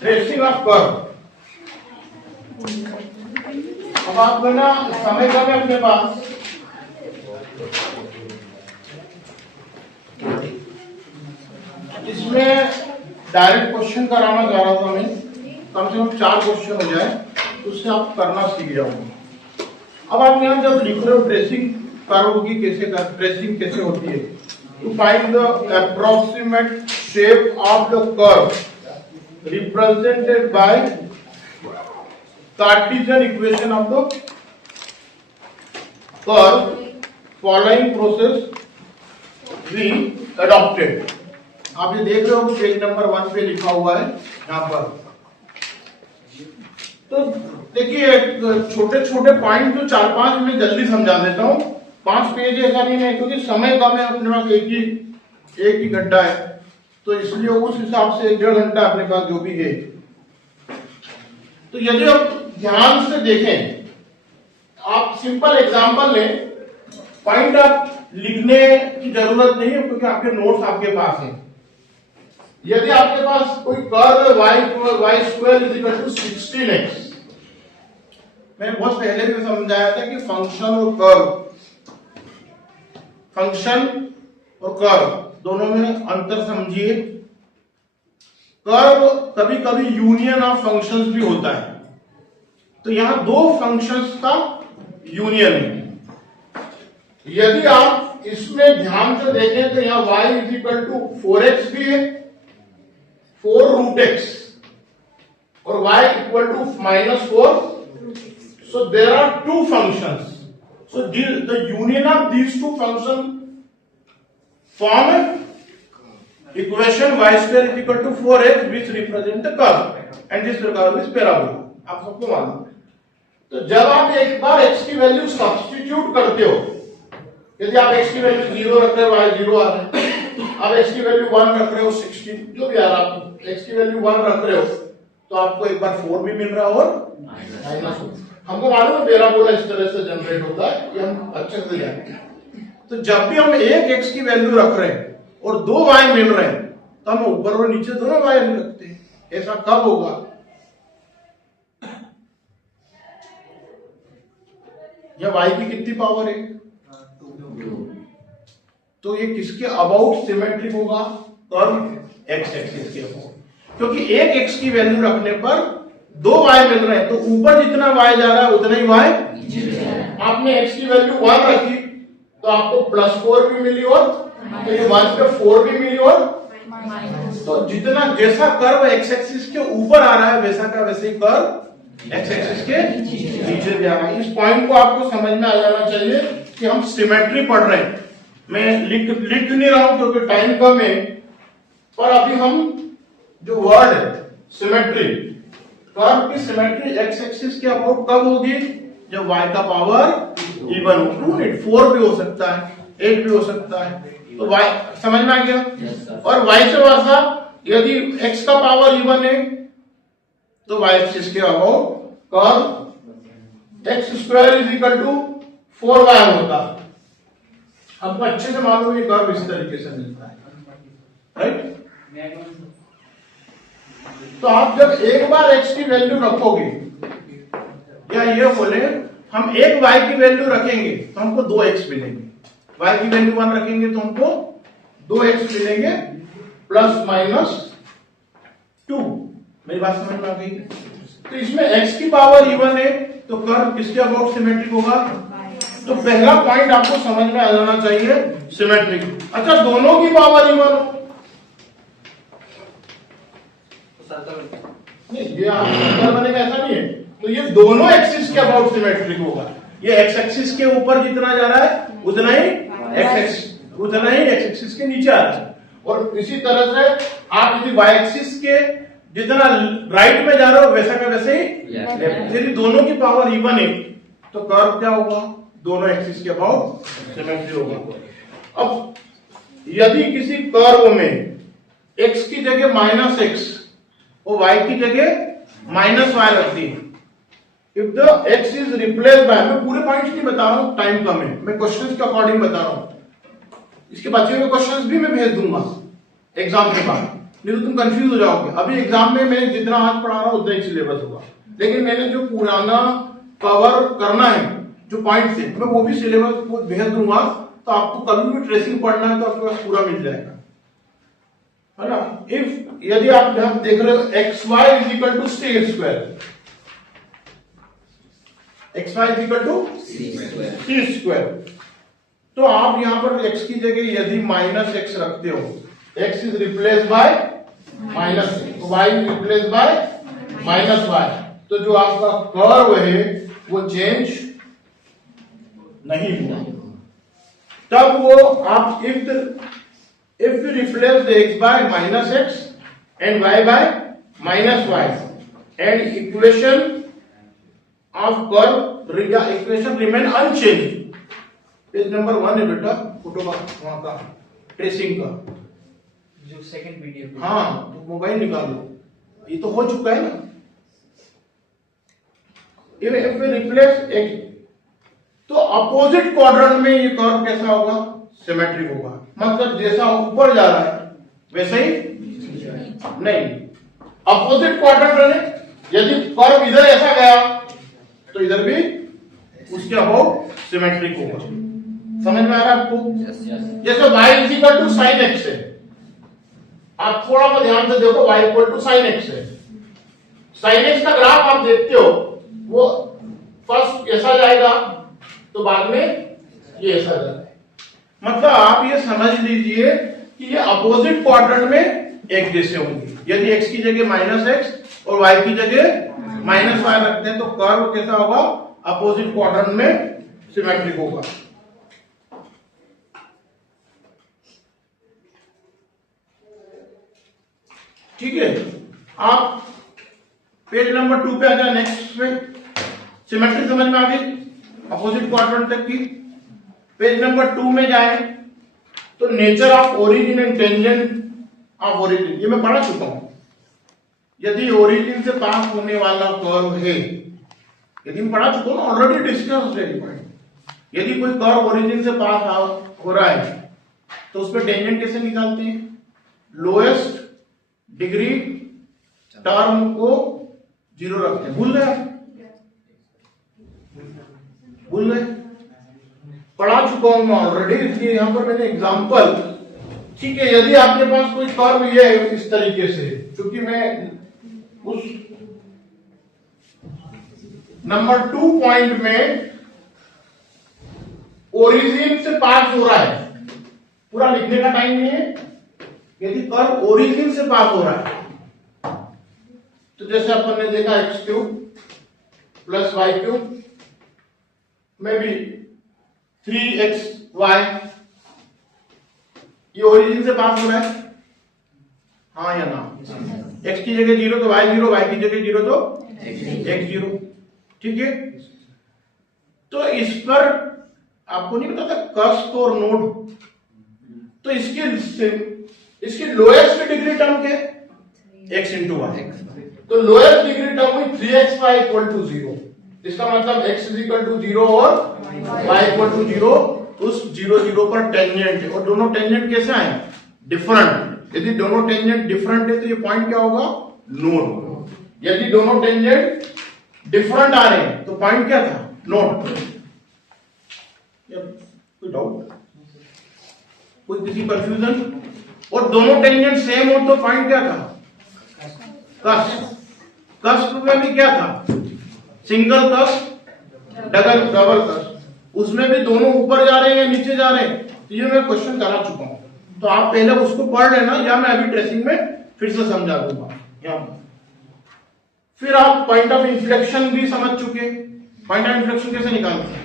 Tracing of curve. अब आपको ना समय कम है अपने पास, इसमें डायरेक्ट क्वेश्चन कराना चाह रहा था मैं, कम से कम 4 क्वेश्चन हो जाए तो उससे आप करना सीख जाओगे। अब आप यहाँ जब लिख रहे हो ट्रेसिंग कर्व की ट्रेसिंग कैसे होती है, to find the approximate shape of the curve represented by Cartesian equation of the curve, following process we adopted. आप ये देख रहे हो पेज नंबर 1 पे लिखा हुआ है यहाँ पर। तो देखिए छोटे छोटे पॉइंट जो 4-5 में जल्दी समझा देता हूँ। 5 पेज ऐसा नहीं है क्योंकि समय कम है, अपने पास एक ही घंटा है, तो इसलिए उस हिसाब से 1.5 घंटा अपने पास जो भी है। तो यदि आप ध्यान से देखें, आप सिंपल एग्जांपल लें, पॉइंट आप लिखने की जरूरत नहीं है क्योंकि आपके नोट्स आपके पास है। यदि आपके पास कोई curve y square is equal to 16x, मैंने बहुत पहले भी समझाया था कि फंक्शन और कर्व दोनों में अंतर समझिए। कर्व कभी कभी यूनियन ऑफ फंक्शंस भी होता है, तो यहां 2 फंक्शंस का यूनियन है। यदि आप इसमें ध्यान से देखें तो यहां y is equal to 4x भी है, 4√x, और y equal to -4. So there are 2 functions. So the union of these 2 functions form equation y square is equal to 4x, which represent the curve, and this curve is parabola. आप सबको मालूम है। तो जब आप एक बार x की value substitute करते हो, यदि आप x की वैल्यू 0 रख रहे हो, y 0 आ रहा है, आप x की वैल्यू 1 रख रहे हो, 16 जो भी आ रहा है, आप x की वैल्यू 1 रख रहे हो, तो आपको एक बार 4 भी मिल रहा है और -4। हमको मालूम है पैराबोला इस तरह से जनरेट होता है, ये हम अच्छे से जानते हैं। तो जब भी हम एक x की वैल्यू रख रहे हैं और 2 y मिल रहे हैं, तो हम ऊपर और नीचे दोनों y रखते हैं। ऐसा कब होगा? या y की कितनी पावर है? तो ये किसके अबाउट सिमेट्रिक होगा? कर्व x एक्सिस के अबाउट, क्योंकि एक x की वैल्यू रखने पर 2 y मिल रहे हैं, तो ऊपर जितना y जा रहा है उतना ही y। आपने x की वैल्यू 1 रखी तो आपको +4 भी मिली और तो ये 1 पे 4 भी मिली और तो जितना जैसा कर्व x एक्सिस के ऊपर आ रहा है वैसा का वैसे ही कर्व x एक्सिस के नीचे जा रहा है। इस पॉइंट को आपको समझ में आ जाना चाहिए कि हम सिमेट्री पढ़ रहे हैं। मैं लिख नहीं रहा हूं क्योंकि टाइम कम है, पर अभी हम जो वर्ड है सिमेट्री, कर्व की सिमेट्री x एक्सिस के अबाउट कब होगी? जब y का पावर इवन हो। 4 भी हो सकता है, 8 भी हो सकता है, तो y समझ में आ गया। और वाइस वर्सा, यदि x का पावर इवन है तो y एक्सिस के about curve x square is equal to 4y होता। हमको अच्छे से मालूम है कर्व इस तरीके से मिलता है, राइट। तो आप जब एक बार x की वैल्यू रखोगे, या ये बोले हम एक y की वैल्यू रखेंगे तो हमको 2x मिलेंगे, y की वैल्यू 1 रखेंगे तो हमको 2x मिलेंगे ±2। मेरी बात समझ में आ गई? तो इसमें x की पावर इवन है तो कर्व किसके अबाउट सिमेट्रिक होगा? तो पहला पॉइंट आपको समझ में आ जाना चाहिए, सिमेट्रिक। अच्छा, दोनों की पावर इवन हो नहीं, ये सर्कल बनेगा ऐसा नहीं है। तो ये दोनों एक्सिस के अबाउट सिमेट्रिक होगा। ये x एक्सिस के ऊपर जितना जा रहा है उतना ही x एक्सिस के नीचे आ रहा है, और इसी तरह से आप यदि y एक्सिस के जितना राइट में जा रहे हो वैसा का वैसे ही लेफ्ट। यदि दोनों की पावर इवन है तो कर्व क्या होगा? दोनों एक्सिस के अबाउट सिमेट्री होगा। अब यदि किसी कर्व में x की जगह -x और y की जगह -y रखती है, if the x is replace by, मैं पूरे पॉइंट्स नहीं बता रहा हूं, टाइम कम है, मैं क्वेश्चंस के अकॉर्डिंग बता रहा हूं। इसके बचे हुए क्वेश्चंस भी मैं भेज दूंगा एग्जाम के बाद। नहीं तो तुम कंफ्यूज हो जाओगे। अभी एग्जाम में मैं जितना आज पढ़ा रहा हूँ उतना ही सिलेबस होगा, लेकिन मैंने जो पुराना कवर करना है जो पॉइंट्स है मैं वो भी सिलेबस को भेज दूंगा, तो आपको कभी भी ट्रेसिंग पढ़ना है तो आपके पास पूरा मिल जाएगा, है ना। इफ यदि आप यहां देख रहे हो x y is equal to c square, x y is equal to c square, तो आप यहां पर x की जगह यदि माइनस एक्स रखते हो, x is replace by minus, y is replace by minus y, तो जो आपका कर्व है वो चेंज नहीं हुआ। तब वो आप if you replace the x by minus x and y by minus y and equation of curve या equation remain unchanged। Page number 1 है बेटा, फोटो का वहां का ट्रेसिंग का जो सेकंड पीडीएफ। हाँ तो मोबाइल निकाल लो, ये तो हो चुका है ना। इफ वी रिप्लेस x, तो अपोजिट क्वाड्रेंट में ये कर्व कैसा होगा, सिमेट्रिक होगा, मतलब जैसा ऊपर जा रहा है वैसे ही नहीं। अपोजिट क्वाड्रेंट में यदि कर्व इधर ऐसा गया तो इधर भी उसके अबाउट सिमेट्रिक होगा। समझ में आ रहा है आपको? जैसे y is equal to sine x है, आप थोड़ा सा ध्यान से देखो, y equal to sine x है। साइन एक्स का ग्राफ आप देखते हो, वो फर्स्ट ऐसा जाएगा तो बाद में ये ऐसा जाएगा। मतलब आप ये समझ लीजिए कि ये अपोजिट क्वाड्रेंट में एक जैसे होंगे। यदि x की जगह माइनस एक्स और y की जगह माइनस वाई रखते हैं तो कर्व कैसा होगा, अपोजिट क्वाड्रेंट में सिमेट्रिक होगा। ठीक है, आप पेज नंबर 2 पे आ जाए, नेक्स्ट पे। सिमेट्री समझ में आ गई अपोजिट क्वाड्रेंट तक की। पेज नंबर 2 में जाए तो nature of origin and tangent of origin, ये मैं पढ़ा चुका हूं। यदि ओरिजिन से पास होने वाला कर्व है, यदि मैं पढ़ा चुका हूं ऑलरेडी डिस्कस है पॉइंट। यदि कोई कर्व ओरिजिन से पास हो रहा है तो उस पर टेंजेंट कैसे निकालते हैं, लोएस्ट डिग्री टर्म को 0 रखते हैं। भूल गए, भूल गए, पढ़ा चुका हूं मैं ऑलरेडी, इसलिए यहां पर मैंने एग्जांपल। ठीक है, यदि आपके पास कोई कर्व ये है इस तरीके से, क्योंकि मैं उस नंबर 2 पॉइंट में ओरिजिन से पास हो रहा है, पूरा लिखने का टाइम नहीं है। यदि कर्व ओरिजिन से पास हो रहा है तो जैसे अपन ने देखा x cube plus y cube में भी 3xy, ये ओरिजिन से पास हो रहा है, हाँ या ना। x की जगह 0 तो y 0, y की जगह 0 तो x 0। ठीक है, तो इस पर आपको नहीं पता था कस्प और नोड, तो इसकी लोएस्ट डिग्री टर्म क्या है, x इंटू वाई। तो लोएस्ट डिग्री टर्म हुई 3xy इक्वल टू 0। इसका मतलब x इज इक्वल टू 0 और y इक्वल टू 0। उस 0 0 पर टेंजेंट है, और दोनों टेंजेंट कैसे आए, डिफरेंट। यदि दोनों टेंजेंट डिफरेंट है तो ये पॉइंट क्या होगा, नोड। यदि दोनों टेंजेंट डिफरेंट आ रहे हैं तो पॉइंट क्या था, नोड। कोई डाउट, कोई किसी कंफ्यूजन? और दोनों टेंजेंट सेम हो तो पॉइंट क्या था, कस्प। कस्प में भी क्या था, सिंगल कस्प, डबल कस्प। उसमें भी दोनों ऊपर जा रहे हैं या नीचे जा रहे हैं, तो ये मैं क्वेश्चन करा चुका हूं, तो आप पहले उसको पढ़ लेना, या मैं अभी ट्रेसिंग में फिर से समझा दूंगा यहां। फिर आप पॉइंट ऑफ इन्फ्लेक्शन भी समझ चुके। पॉइंट ऑफ इन्फ्लेक्शन कैसे निकालते हैं,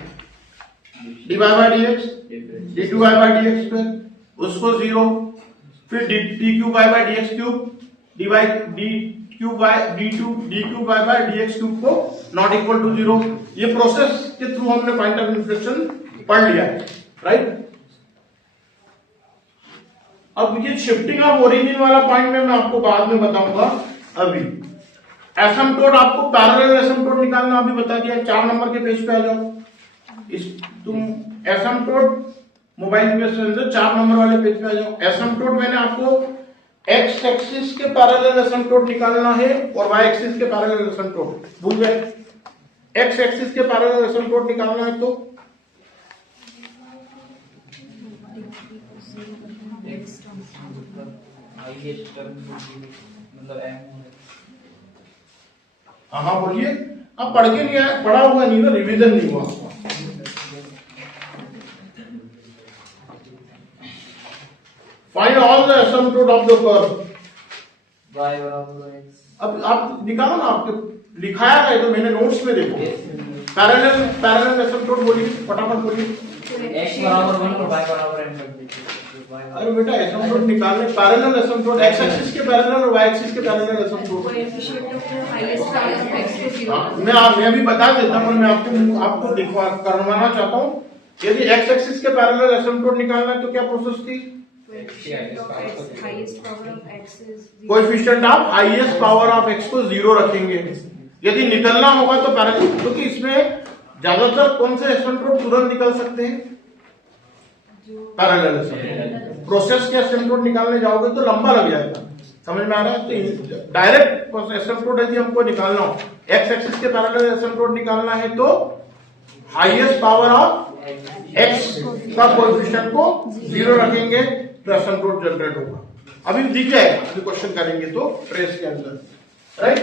dy by dx, d2y by dx square, उसको 0, फिर d cube y by dx cube, d cube by d2 d cube y by dx cube को नॉट इक्वल टू 0। ये प्रोसेस के थ्रू हमने point of inflection पढ़ लिया है, right. अब ये शिफ्टिंग ऑफ ओरिजिन वाला पॉइंट में मैं आपको बाद में बताऊंगा। अभी एसिम्पटोट, आपको पैरेलल एसिम्पटोट निकालना अभी बता दिया। 4 नंबर के पेज पे आ जाओ। तुम एसिम्पटोट मोबाइल पे 4 नंबर वाले पेज पे आ जाओ। एसिम्पटोट मैंने आपको एक्स एक्सिस के पैरेलल एसिम्पटोट निकालना है और वाई एक्सिस के पैरेलल एसिम्पटोट भूल गए। एक्स एक्सिस के पैरेलल एसिम्पटोट निकालना है तो हाँ बोलिए। अब पढ़ के नहीं आया, पढ़ा हुआ नहीं ना, रिवीजन नहीं हुआ। Find all the asymptote of the curve. y बराबर x। अब आप निकालो ना, आपके लिखाया है तो मैंने नोट्स में देखो। पैरेलल एसिम्पटोट बोलिए, फटाफट बोलिए। x बराबर 1 और y बराबर m कर दीजिए। अरे बेटा एसिम्पटोट निकालने, पैरेलल एसिम्पटोट एक्स एक्सिस के पैरेलल और वाई एक्सिस के पैरेलल एसिम्पटोट। मैं अभी बता देता हूं, मैं आपको दिखवा करवाना चाहता हूं। यदि एक्स एक्सिस के पैरेलल एसिम्पटोट निकालना है तो क्या प्रोसेस थी? Coefficient of highest power of x को 0 रखेंगे। यदि निकलना होगा तो पैरेलल, क्योंकि इसमें ज्यादातर कौन से एसिम्पटोट तुरंत निकल सकते हैं? पैरेलल एसिम्पटोट। प्रोसेस के एसिम्पटोट निकालने जाओगे तो लंबा लग जाएगा, समझ में आ रहा है? तो डायरेक्ट एसिम्पटोट यदि हमको निकालना हो, एक्स एक्सिस के पैरेलल एसिम्पटोट निकालना है तो हाईएस्ट पावर ऑफ एक्स का कोएफिशिएंट को 0 रखेंगे तो एसिम्पटोट जनरेट होगा। अभी दिख जाएगा, अभी क्वेश्चन करेंगे तो ट्रेस के अंदर, राइट?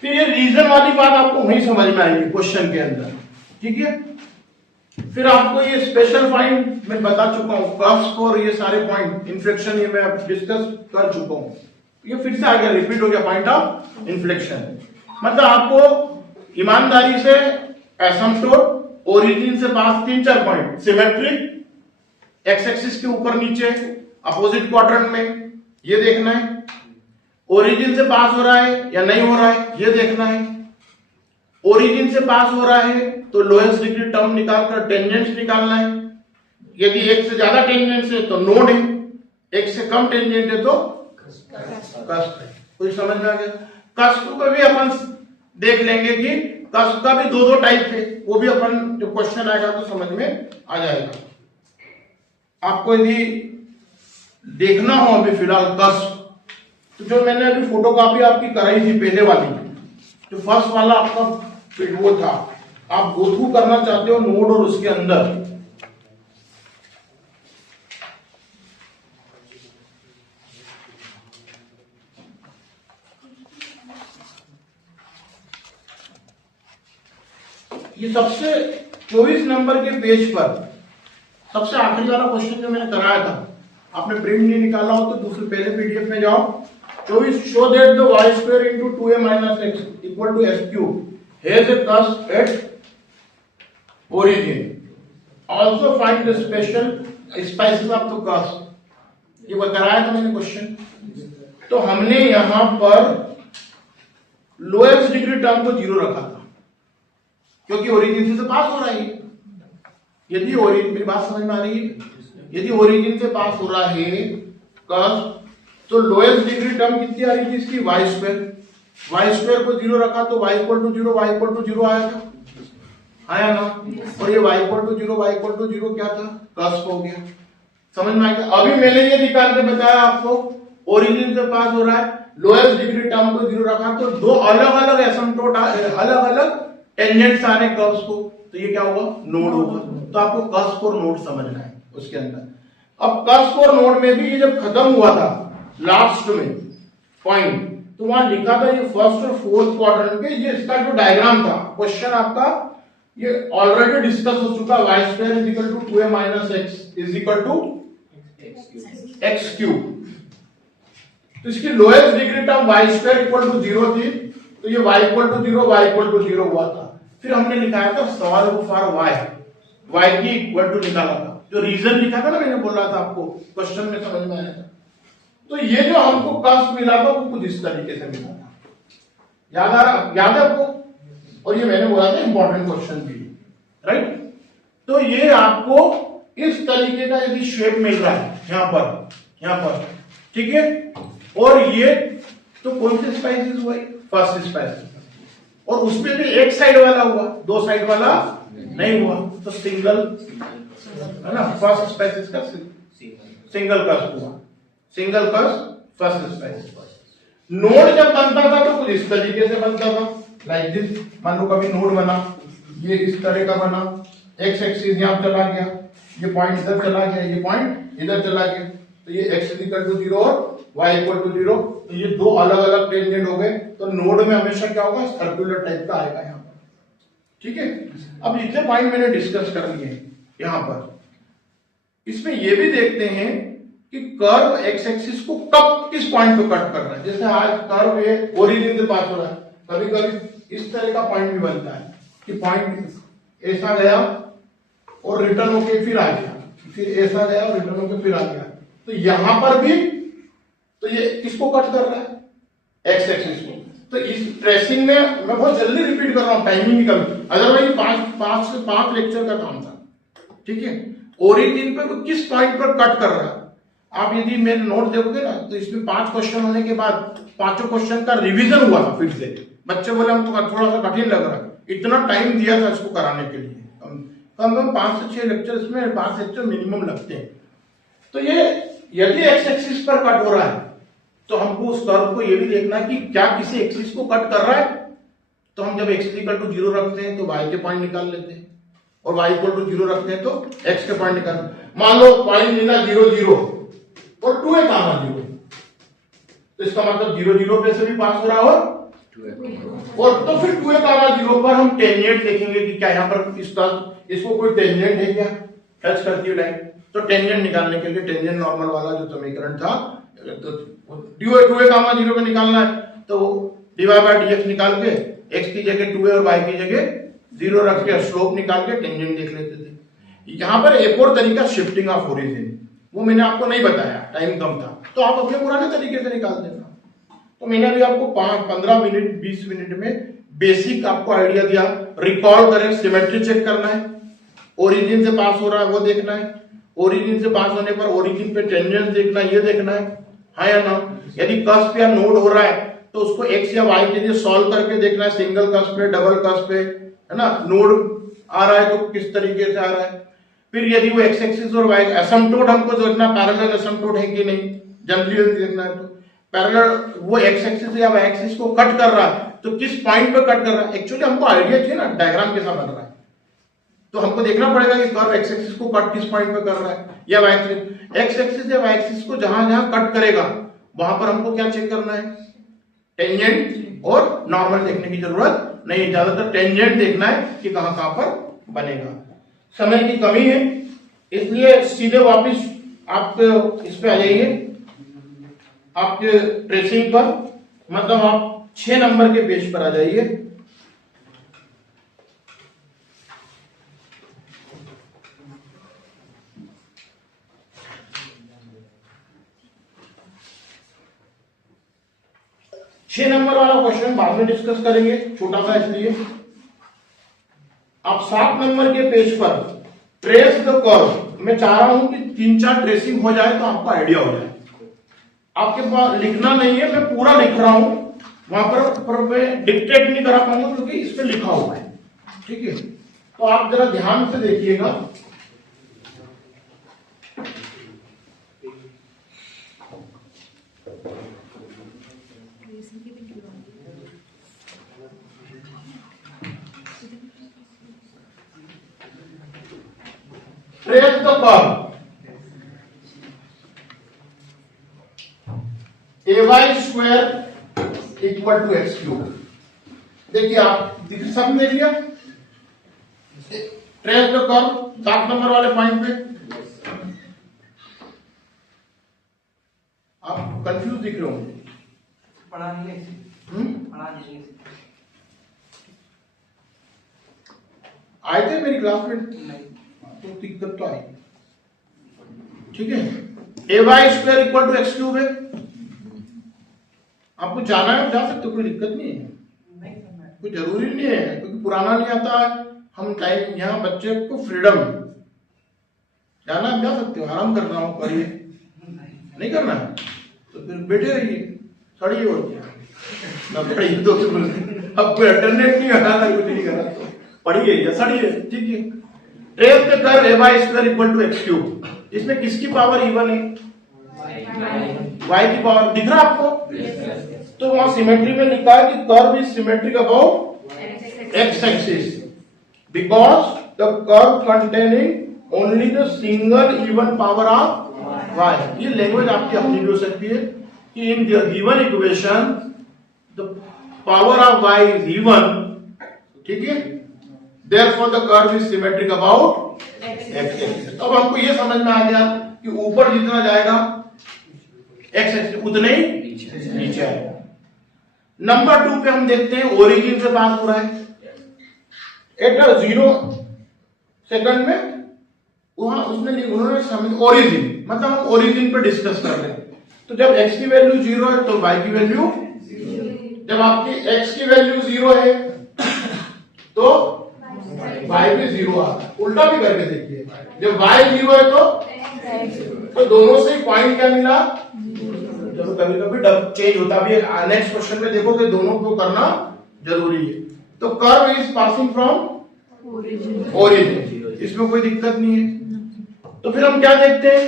फिर ये रीजन वाली बात आपको वहीं समझ में आएगी क्वेश्चन के अंदर, ठीक है? फिर आपको ये स्पेशल फाइंड मैं बता चुका हूं, कर्व्स और ये सारे पॉइंट, इन्फ्लेक्शन ये मैं डिस्कस कर चुका हूं। ये फिर से आ गया, रिपीट हो गया, पॉइंट ऑफ इन्फ्लेक्शन। मतलब आपको ईमानदारी से एसिम्पटोट ओरिजिन से पास 3-4 पॉइंट, सिमेट्रिक, एक्स एक्सिस के ऊपर नीचे, अपोजिट क्वाड्रेंट में, ये देखना है। ओरिजिन से पास हो रहा है या नहीं हो रहा है, ये देखना है। ओरिजिन से पास हो रहा है तो लोएस्ट डिग्री टर्म निकालकर टेंजेंट्स निकालना है। यदि एक से ज्यादा टेंजेंट्स है तो नोड है, एक से कम टेंजेंट है तो कस्प है। कुछ समझ में आ गया? कस्प को भी अपन देख लेंगे कि कस्प का भी 2 टाइप है, वो भी अपन जो क्वेश्चन आएगा तो समझ में आ जाएगा। आपको यदि देखना हो अभी फिलहाल कस्प, तो जो मैंने अभी फोटोकॉपी आपकी कराई थी पहले वाली, जो फर्स्ट वाला आपका वो था, आप गो थ्रू करना चाहते हो नोड और उसके अंदर, ये सबसे 24 नंबर के पेज पर सबसे आखिरी वाला क्वेश्चन जो मैंने कराया था, आपने प्रिंट नहीं निकाला हो तो दूसरे पहले पीडीएफ में जाओ। 24 show that the y square into 2a minus x equal to s cube has a cusp at origin. Also find the special spices of the cusp। ये कराया था मैंने क्वेश्चन। तो हमने यहां पर लोएस्ट डिग्री टर्म को 0 रखा था, क्योंकि ओरिजिन से पास हो रहा है। यदि ओरिजिन, मेरी बात समझ में आ रही है? यदि ओरिजिन से पास हो रहा है कस्प, तो लोएस्ट डिग्री टर्म कितनी आ रही थी इसकी? वाई स्क्वायर को 0 रखा तो y इक्वल टू 0 आया ना? और ये y इक्वल टू 0 क्या था? कस्प हो गया। समझ में आ गया? अभी मैंने ये निकाल के बताया आपको, ओरिजिन से पास हो रहा है, लोएस्ट डिग्री टर्म को 0 रखा तो 2 अलग अलग एसिम्पटोट, अलग अलग टेंजेंट्स आ रहे कर्व्स को, तो ये क्या होगा? नोड होगा। तो आपको कस्प और नोड समझना है उसके अंदर। अब कस्प और नोड में भी ये जब खत्म हुआ था लास्ट में पॉइंट, तो वहां लिखा था ये फर्स्ट और फोर्थ क्वाड्रेंट के, ये इसका जो डायग्राम था, क्वेश्चन आपका ये ऑलरेडी डिस्कस हो चुका। y square is equal to 2a minus x is equal to x cube. तो इसकी lowest degree term y square equal to 0 थी, तो ये y इक्वल टू 0 हुआ था। फिर हमने लिखाया था सॉल्व फॉर y की इक्वल टू निकाला था, जो रीजन लिखा था ना, मैंने बोला था आपको, क्वेश्चन में समझ में आया था। तो ये जो हमको कस्प मिला था वो कुछ इस तरीके से मिला था, याद है आपको? और ये मैंने बोला था इंपॉर्टेंट क्वेश्चन भी, राइट? तो ये आपको इस तरीके का यदि शेप मिल रहा है यहां पर, ठीक है? और ये तो कौन से स्पाइसेस हुआ? फर्स्ट स्पाइसेस, और उसमें भी एक साइड वाला हुआ, 2 साइड वाला नहीं हुआ, तो सिंगल है ना, फर्स्ट स्पाइसेस का सिंगल कस्प हुआ। Single curve first slice. Node जब बनता था तो कुछ इस तरीके से बनता था, लाइक दिस। मान लो कभी नोड बना, ये इस तरह का बना, एक्स एक्सिस यहाँ चला गया, ये पॉइंट इधर चला गया, ये पॉइंट इधर चला गया, तो ये x इक्वल टू 0 और y इक्वल टू 0, तो ये दो अलग अलग टेंजेंट हो गए। तो नोड में हमेशा क्या होगा, सर्कुलर टाइप का आएगा यहाँ पर। ठीक है, अब जितने पॉइंट मैंने डिस्कस कर लिए यहाँ पर, इसमें ये भी देखते हैं कि कर्व एक्स एक्सिस को कब किस पॉइंट पे कट कर रहा है। जैसे आज कर्व ये ओरिजिन से पास हो रहा है, कभी कभी इस तरह का पॉइंट भी बनता है कि पॉइंट ऐसा गया और रिटर्न होके फिर आ गया, फिर ऐसा गया और रिटर्न होके फिर आ गया। तो यहां पर भी तो ये किसको कट कर रहा है, एक्स एक्सिस को। तो इस ट्रेसिंग में मैं बहुत जल्दी रिपीट कर रहा हूं, टाइमिंग की कमी, अदरवाइज 5 लेक्चर का काम था। ठीक है, ओरिजिन पे वो किस पॉइंट पर कट कर रहा है। आप यदि मेरे नोट देखोगे ना, तो इसमें 5 क्वेश्चन होने के बाद 5 क्वेश्चन का रिवीजन हुआ था फिर से। बच्चे बोले हमको थोड़ा सा कठिन लग रहा है, इतना टाइम दिया था इसको कराने के लिए। कम 5 से 6 लेक्चर, इसमें 5 लेक्चर मिनिमम लगते हैं। तो ये यदि एक्स एक्सिस पर कट हो रहा है तो हमको उस कर्व को ये भी देखना है कि क्या किसी एक्सिस को कट कर रहा है। तो हम जब x इक्वल टू 0 रखते हैं तो y के पॉइंट निकाल लेते हैं, और y इक्वल टू 0 रखते हैं तो x के पॉइंट निकाल। मान लो पॉइंट मिला 0 0 और 2a कामा 0, तो इसका मतलब 0 0 पे से भी पास हो रहा हो, और तो फिर 2a कामा 0 पर हम टेंजेंट देखेंगे कि क्या यहाँ पर इसको कोई टेंजेंट है क्या, टच करती हुई लाइन। तो टेंजेंट निकालने के लिए टेंजेंट नॉर्मल वाला जो समीकरण था, तो 2a कामा 0 पे निकालना है, तो dy बाय dx निकाल के x की जगह 2a और y की जगह 0 रख के स्लोप निकाल के टेंजेंट देख लेते थे। यहाँ पर एक और तरीका शिफ्टिंग ऑफ ओरिजिन, वो मैंने आपको नहीं बताया, टाइम कम था, तो आप अपने पुराने तरीके से निकाल देना। तो मैंने अभी आपको 15 मिनट 20 मिनट में बेसिक आपको आइडिया दिया। रिकॉल करें, सिमेट्री चेक करना है, ओरिजिन से पास हो रहा है वो देखना है, ओरिजिन से पास होने पर ओरिजिन पे टेंजेंट देखना है, ये देखना है, हाँ या ना। यदि कस्प या नोड हो रहा है तो उसको x या y के लिए सॉल्व करके देखना है, सिंगल कस्प पे, डबल कस्प पे, है ना। नोड आ रहा है तो किस तरीके से आ रहा है। फिर यदि वो x एक्सिस और y एसिम्पटोट हमको देखना, पैरेलल एसिम्पटोट है कि नहीं, जनरली देखना है। तो पैरेलल वो x एक्सिस या y एक्सिस को कट कर रहा है तो किस पॉइंट पे कट कर रहा है। एक्चुअली हमको आइडिया चाहिए ना डायग्राम कैसा बन रहा है, तो हमको देखना पड़ेगा कि कर्व x एक्सिस को कट किस पॉइंट पे कर रहा है, या y एक्सिस। x एक्सिस या y एक्सिस को जहां जहां कट करेगा वहां पर हमको क्या चेक करना है, टेंजेंट और नॉर्मल देखने की जरूरत नहीं है, ज्यादातर टेंजेंट देखना है कि कहां कहां पर बनेगा। समय की कमी है इसलिए सीधे वापस आप इस पे आ जाइए, आपके ट्रेसिंग पर, मतलब आप 6 नंबर के पेज पर आ जाइए। छह नंबर वाला क्वेश्चन बाद में डिस्कस करेंगे, छोटा सा इसलिए। आप 7 नंबर के पेज पर ट्रेस द कर्व, मैं चाह रहा हूं कि 3-4 ट्रेसिंग हो जाए तो आपको आइडिया हो जाए। आपके पास लिखना नहीं है, मैं पूरा लिख रहा हूं, वहां पर मैं डिक्टेट नहीं करा पाऊंगा क्योंकि इस पे लिखा हुआ है। ठीक है, तो आप जरा ध्यान से देखिएगा। Trace the curve ay square equal to x cube. देखिए आप सब देख लिया, ट्रेस द कर्व 7 नंबर वाले पॉइंट पे। आप कंफ्यूज दिख रहे होंगे, पढ़ा नहीं है, पढ़ा नहीं है। आए थे मेरी क्लास में नहीं तो दिक्कत तो आई। ठीक है, ay square equal to x cube है, आपको जाना है जा सकते हो, कोई दिक्कत नहीं है, कोई जरूरी नहीं है क्योंकि पुराना नहीं आता है। हम टाइम यहाँ बच्चे को फ्रीडम है, जाना है जा सकते हो, आराम करना हो करिए, नहीं करना है तो फिर बैठे रहिए, सड़िए और क्या ना पढ़िए। तो अब कोई अल्टरनेट नहीं करना, कुछ नहीं करना, तो पढ़िए या सड़िए। ठीक है, trace the curve ay square equal to x cube. इसमें किसकी पावर इवन है, y की पावर दिख रहा है आपको? तो वहां सिमेट्री में लिखा है कि curve is symmetric about x axis because the curve containing only the single even power of y। ये लैंग्वेज आपकी अपनी भी हो सकती है कि in the given equation the power of y is even, ठीक है, therefore the curve is symmetric about x axis. अब हमको ये समझ में आ गया कि ऊपर जितना जाएगा x एक्सिस उतने ही नीचे आएगा। नंबर 2 पे हम देखते हैं ओरिजिन से पास हो रहा है एट 0 सेकंड में, वहां उन्होंने समझ ओरिजिन मतलब हम ओरिजिन पे डिस्कस कर रहे हैं। तो जब x की वैल्यू 0 है तो y की वैल्यू, जब आपकी x की वैल्यू 0 है तो y भी 0 आता है। उल्टा भी करके देखिए, जब y 0 है तो दोनों से पॉइंट क्या मिला, जब कभी कभी डब चेंज होता भी है। नेक्स्ट क्वेश्चन में देखोगे दोनों को करना जरूरी है। तो curve is passing from origin, इसमें कोई दिक्कत नहीं है। तो फिर हम क्या देखते हैं,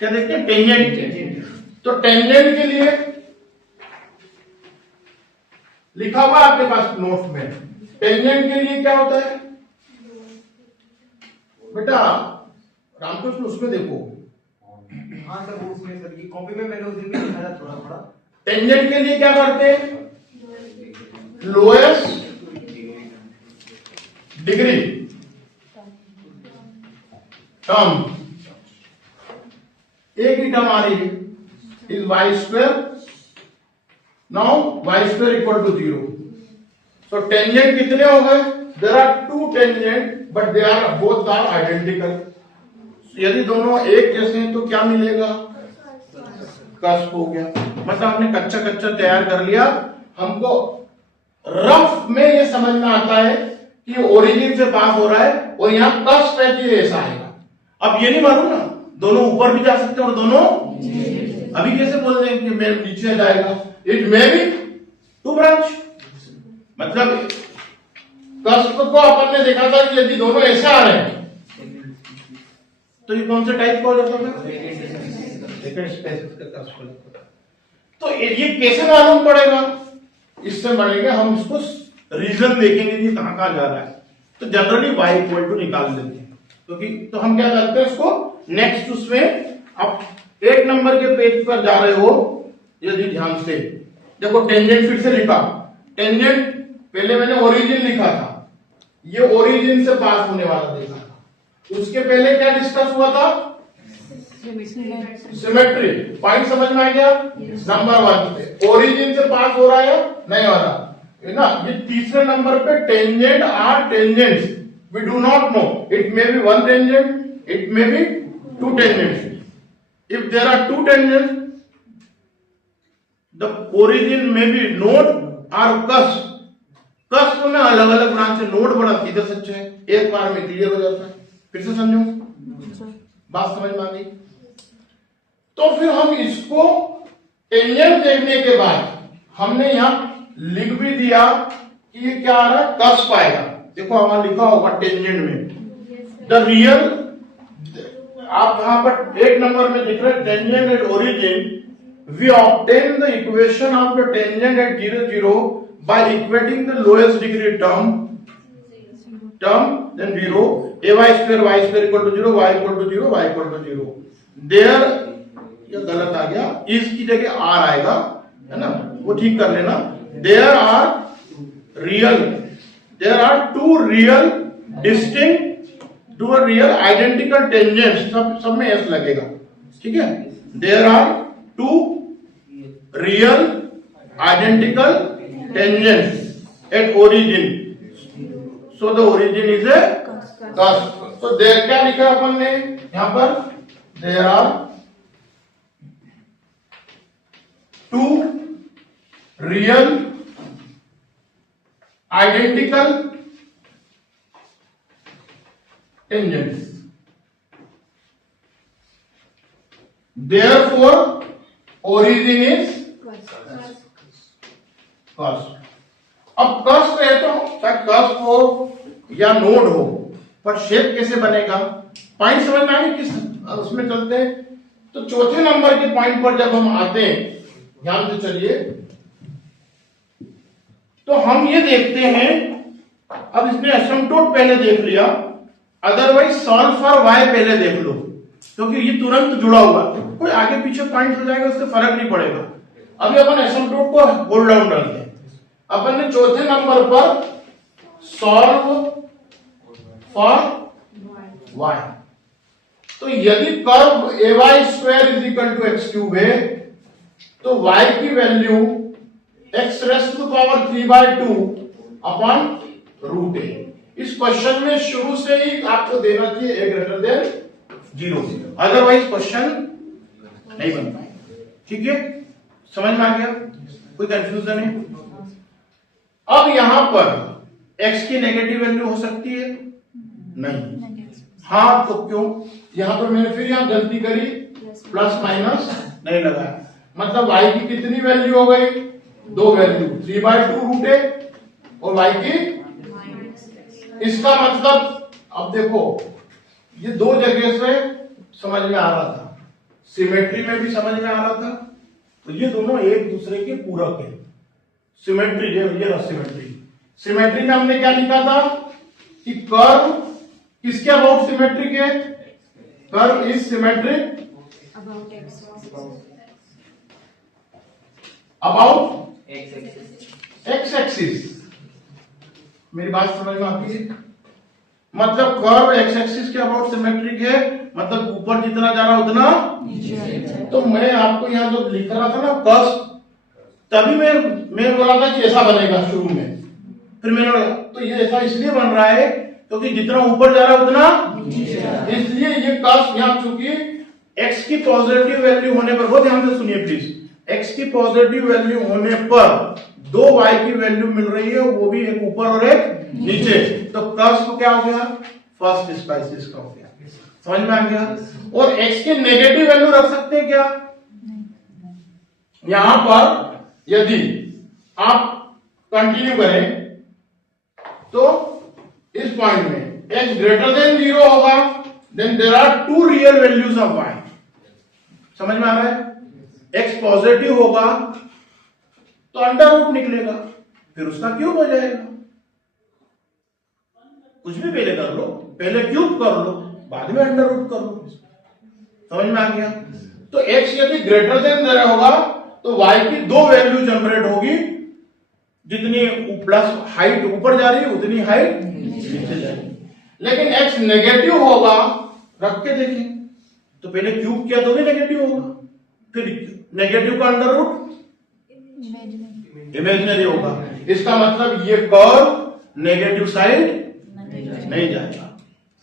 क्या देखते हैं, टेंजेंट। तो टेंजेंट के लिए लिखा हुआ आपके पास नोट में, टेंजेंट के लिए क्या होता है बेटा रामकृष्ण, उसमें देखो। हाँ सर, उसमें सर की कॉपी में मैंने उस दिन भी लिखा था थोड़ा थोड़ा। टेंजेंट के लिए क्या करते हैं, लोएस्ट डिग्री टर्म, एक ही टर्म आ रही है, is y square. Now y square equal to 0। So tangent कितने हो गए, there are 2 tangent but they are both are identical. यदि दोनों एक जैसे हैं तो क्या मिलेगा, कस्प हो गया। मतलब आपने कच्चा कच्चा तैयार कर लिया। हमको रफ में ये समझ में आता है कि ओरिजिन से पास हो रहा है और यहाँ कस्प है कि ऐसा आएगा। अब ये नहीं मालूम ना, दोनों ऊपर भी जा सकते हैं और दोनों अभी कैसे बोल रहे हैं कि मैं नीचे जाएगा, इट मे बी 2 ब्रांच। मतलब कस्प को अपन ने देखा था कि यदि दोनों ऐसे आ रहे हैं तो ये कौन से टाइप का हो जाता है। तो ये कैसे मालूम पड़ेगा, इससे बढ़ेंगे हम इसको रीजन देखेंगे कि कहां कहां जा रहा है। तो जनरली y इक्वल टू निकाल देते हैं, क्योंकि तो हम क्या करते हैं इसको नेक्स्ट उसमें। अब 1 नंबर के पेज पर जा रहे हो, यदि ध्यान से देखो, टेंजेंट फिर से लिखा। टेंजेंट पहले मैंने ओरिजिन लिखा था, ये ओरिजिन से पास होने वाला देखा था। उसके पहले क्या डिस्कस हुआ था, सिमेट्री। पॉइंट समझ में आ गया। नंबर 1 पे ओरिजिन से पास हो रहा है नहीं हो रहा है ना। ये तीसरे नंबर पे tangent are tangents, we do not know, it may be 1 tangent, it may be 2 tangents. If there are 2 tangents the origin may be node और कस्प। कस्प में अलग अलग ब्रांच है, नोड बड़ा सीधे सच्चे है, एक बार में क्लियर हो जाता है। फिर से समझो, बात समझ में आ गई। तो फिर हम इसको टेंजेंट देखने के बाद हमने यहां लिख भी दिया कि ये क्या आ रहा है, कस्प आएगा। देखो हमारा लिखा होगा टेंजेंट में द रियल, आप यहां पर 1 नंबर में लिख रहे tangent at origin, we obtain the equation of the tangent at 0 0 by equating the lowest degree term then 0, ay square y square equal to 0, y equal to 0, y equal to 0। there ये गलत आ गया, इस की जगह r आएगा, है ना, वो ठीक कर लेना। there are 2 real distinct, 2 real identical tangents, सब में s लगेगा, ठीक है। there are 2 real identical tangents at origin, so the origin is a cusp। तो there क्या लिखा अपन ने यहां पर, there are 2 real identical tangents, therefore origin is cusp। अब कस्प है तो चाहे कस्प हो या नोड हो, पर शेप कैसे बनेगा, पॉइंट समझ में आएगी किस उसमें चलते हैं। तो चौथे नंबर के पॉइंट पर जब हम आते हैं, ध्यान से चलिए, तो हम ये देखते हैं, अब इसने एसिम्पटोट पहले देख लिया, अदरवाइज सॉल्व फॉर वाई पहले देख लो, क्योंकि ये तुरंत जुड़ा हुआ, कोई आगे पीछे पॉइंट हो जाएगा उससे फर्क नहीं पड़ेगा। अभी अपन एसिम्पटोट को होल्ड डाउन करते हैं। अपन ने चौथे नंबर पर सॉल्व फॉर वाई, तो यदि कर्व ay² = x³ है, तो y की वैल्यू x⁻³ अपॉन √a। इस क्वेश्चन में शुरू से ही आपको देना चाहिए a 0, अदरवाइज क्वेश्चन नहीं बनता। ठीक है, समझ में आ गया? कोई कंफ्यूजन है? अब यहां पर x की नेगेटिव वैल्यू हो सकती है? नहीं। हाँ, तो क्यों? यहां पर मैंने फिर यहां गलती करी, प्लस माइनस नहीं लगाया, मतलब y की कितनी वैल्यू हो गई? 2 वैल्यू, 3/2 √a और y की, इसका मतलब अब देखो, ये दो जगह से समझ में आ रहा था, सिमेट्री में भी समझ में आ रहा था, तो ये दोनों एक दूसरे के पूरक है। सिमेट्री, ये सिमेट्री, सिमेट्री में हमने क्या लिखा था कि कर्व किसके अबाउट सिमेट्रिक है? Curve is symmetric about x axis. मेरी बात समझ में आती है? मतलब कर्व एक्स एक्सिस के अबाउट सिमेट्रिक है, मतलब ऊपर जितना जा रहा उतना नीचे। तो मैं आपको यहां जो लिख रहा था ना कस, तभी मैं बोला था कि ऐसा बनेगा शुरू में, फिर मैंने, तो ये ऐसा इसलिए बन रहा है क्योंकि जितना ऊपर जा रहा है उतना नीचे, इसलिए ये कस यहां, चूंकि x की पॉजिटिव वैल्यू होने पर, बहुत ध्यान से सुनिए प्लीज, x की पॉजिटिव वैल्यू होने पर 2 y की वैल्यू मिल रही है, वो भी एक ऊपर और एक नीचे, तो कस को क्या हो गया? फर्स्ट स्पाइसिस का हो गया। समझ में आ गया? और x की नेगेटिव वैल्यू रख सकते हैं क्या? यहां पर यदि आप कंटिन्यू करें तो इस पॉइंट में x > 0 होगा, then there are 2 real values of y। समझ में आ रहा है? x पॉजिटिव होगा तो अंडर रूट निकलेगा, फिर उसका क्यूब हो जाएगा। कुछ भी पहले कर लो, पहले क्यूब कर लो, बाद में अंडर रूट कर लो। समझ में आ गया? तो x यदि ग्रेटर देन 0 होगा तो y की 2 वैल्यू जनरेट होगी, जितनी प्लस हाइट ऊपर जा रही है उतनी हाइट नीचे जाएगी। लेकिन x नेगेटिव होगा, रख के देखिए, तो पहले क्यूब किया तो भी नेगेटिव होगा, फिर नेगेटिव का अंडर रूट इमेजिनरी होगा। इसका मतलब ये कर्व नेगेटिव साइड नहीं जाएगा।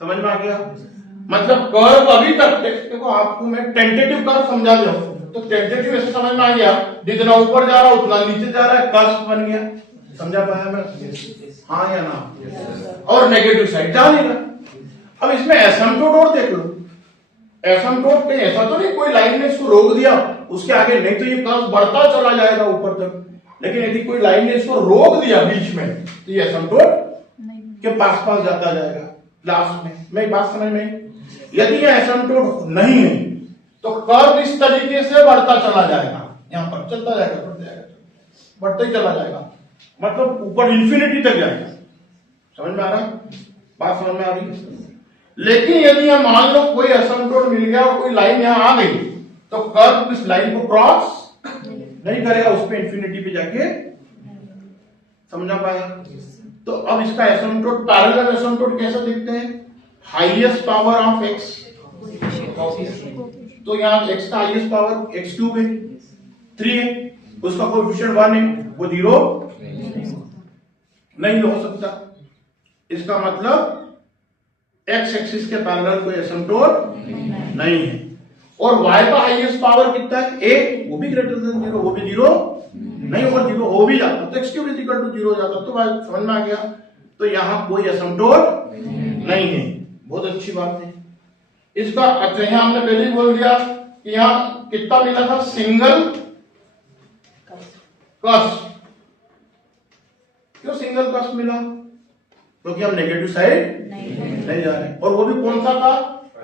समझ में आ गया? मतलब कर्व अभी तक देखो, आपको मैं टेंटेटिव कर्व समझा दूं, तो टेंटेटिव ऐसे समझ में आ गया, जितना ऊपर जा रहा उतना नीचे जा रहा है, कर्व बन गया। समझा पाया मैं? हाँ या ना? और नेगेटिव साइड जा नहीं रहा। अब इसमें एसिम्पटोट और देख लो, एसिम्पटोट में ऐसा तो नहीं कोई लाइन ने इसको रोक दिया उसके आगे, नहीं तो ये कर्व बढ़ता चला जाएगा ऊपर तक, लेकिन यदि कोई लाइन ने इसको रोक दिया बीच में तो ये एसिम्पटोट के पास पास जाता जाएगा लास्ट में। मेरी बात समझ में? यदि ये एसिम्पटोट नहीं है तो कर्व इस तरीके से बढ़ता चला जाएगा, यहां पर चलता जाएगा, बढ़ता ही चला जाएगा, मतलब ऊपर इंफिनिटी तक जाएगा। समझ में आ रहा? बात समझ में आ रही? लेकिन यदि यहां मान लो कोई एसिम्पटोट मिल गया और कोई लाइन यहां आ गई, तो कर्व इस लाइन को क्रॉस नहीं करेगा, उस पे इंफिनिटी पे जाके। समझा पाया? तो अब इसका एसिम्पटोट, पैरेलल एसिम्पटोट कैसे दिखते हैं? हाईएस्ट पावर ऑफ x, तो यहां x का हाईएस्ट पावर x³ है, 3 है, उसका कोएफिशिएंट 1 है, वो 0 नहीं हो सकता। इसका मतलब x एक्सिस के पैरेलल कोई एसिम्पटोट नहीं है। और y का हाईएस्ट पावर कितना है? a, वो भी ग्रेटर देन 0, वो भी 0 नहीं, और 0 हो भी जाता तो x³ = 0 हो जाता। तो बात समझ में आ गया? तो यहां कोई एसिम्पटोट नहीं है। बहुत अच्छी बात है। इसका अच्छा, यहां हमने पहले ही बोल दिया कि यहां कितना मिला था? सिंगल कस। क्यों सिंगल कस मिला? क्योंकि हम नेगेटिव साइड नहीं जा रहे, और वो भी कौन सा था?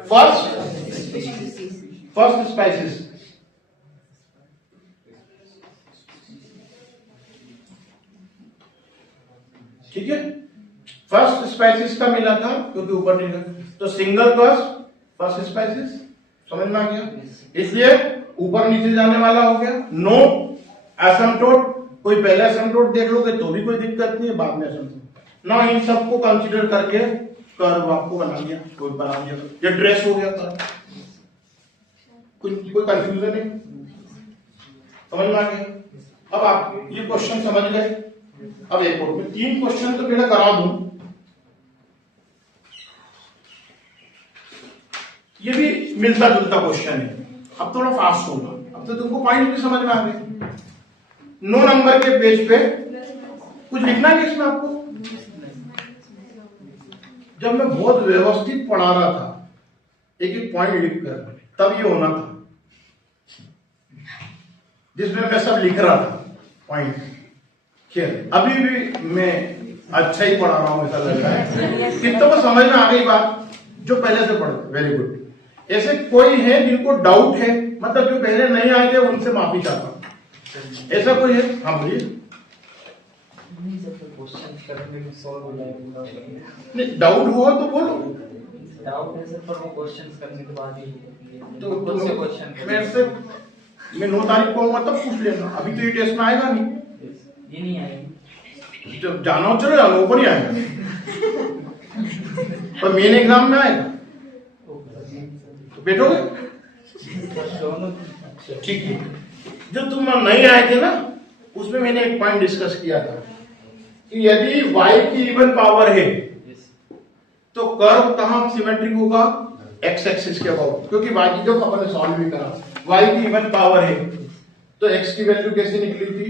फर्स्ट फर्स्ट स्पाइसिस ठीक है, फर्स्ट स्पाइसिस का मिला था क्योंकि ऊपर नहीं था, तो सिंगल कॉस्ट फर्स्ट स्पाइसिस, समझ में आ गया, इसलिए ऊपर नीचे जाने वाला हो गया। नो एसिम्पटोट, कोई पहले एसिम्पटोट देख लोगे तो भी कोई दिक्कत नहीं है, बाद में एसिम्पटोट ना, इन सबको कंसीडर करके कर्व आपको बना दिया, कोई बना दिया, ये ड्रेस हो गया कर्व, कोई कंफ्यूजन नहीं, समझ में आ गया। अब आप ये क्वेश्चन समझ गए। अब एक और मैं 3 क्वेश्चन तो बेटा करा दूं, ये भी मिलता जुलता क्वेश्चन है, अब थोड़ा फास्ट होगा, अब तो तुमको पॉइंट भी समझ में आ गए। 9 नंबर के पेज पे कुछ लिखना है इसमें आपको। जब मैं बहुत व्यवस्थित पढ़ा रहा था एक एक पॉइंट लिख कर, तब ये होना था जिसमें मैं सब लिख रहा था पॉइंट। अभी भी मैं अच्छा ही पढ़ा रहा हूं, ऐसा लग रहा है कितनों को समझ में आ गई बात जो पहले से पढ़े, वेरी गुड। ऐसे कोई है जिनको डाउट है, मतलब जो पहले नहीं आए थे उनसे माफी चाहता हूं, ऐसा कोई है? हाँ बोलिए। नहीं डाउट हुआ तो बोलो, डाउट है सर, पर वो क्वेश्चंस करने के बाद ही तो कौन से क्वेश्चन मेरे से मैं 9 तारीख को आऊंगा तब पूछ लेना, अभी तो ये टेस्ट में आएगा नहीं, ये नहीं आएगी, जब जाना हो चलो जाना, ऊपर ही आएगा पर मेन एग्जाम में आएगा तो बैठोगे, ठीक है। जो तुम नहीं आए थे ना उसमें मैंने एक पॉइंट डिस्कस किया था कि यदि y की इवन पावर है तो कर्व कहां सिमेट्रिक होगा? x एक्सिस के अबाउट, क्योंकि y की जो अपन ने सॉल्व भी करा, y की इवन पावर है तो x की वैल्यू कैसे निकली थी,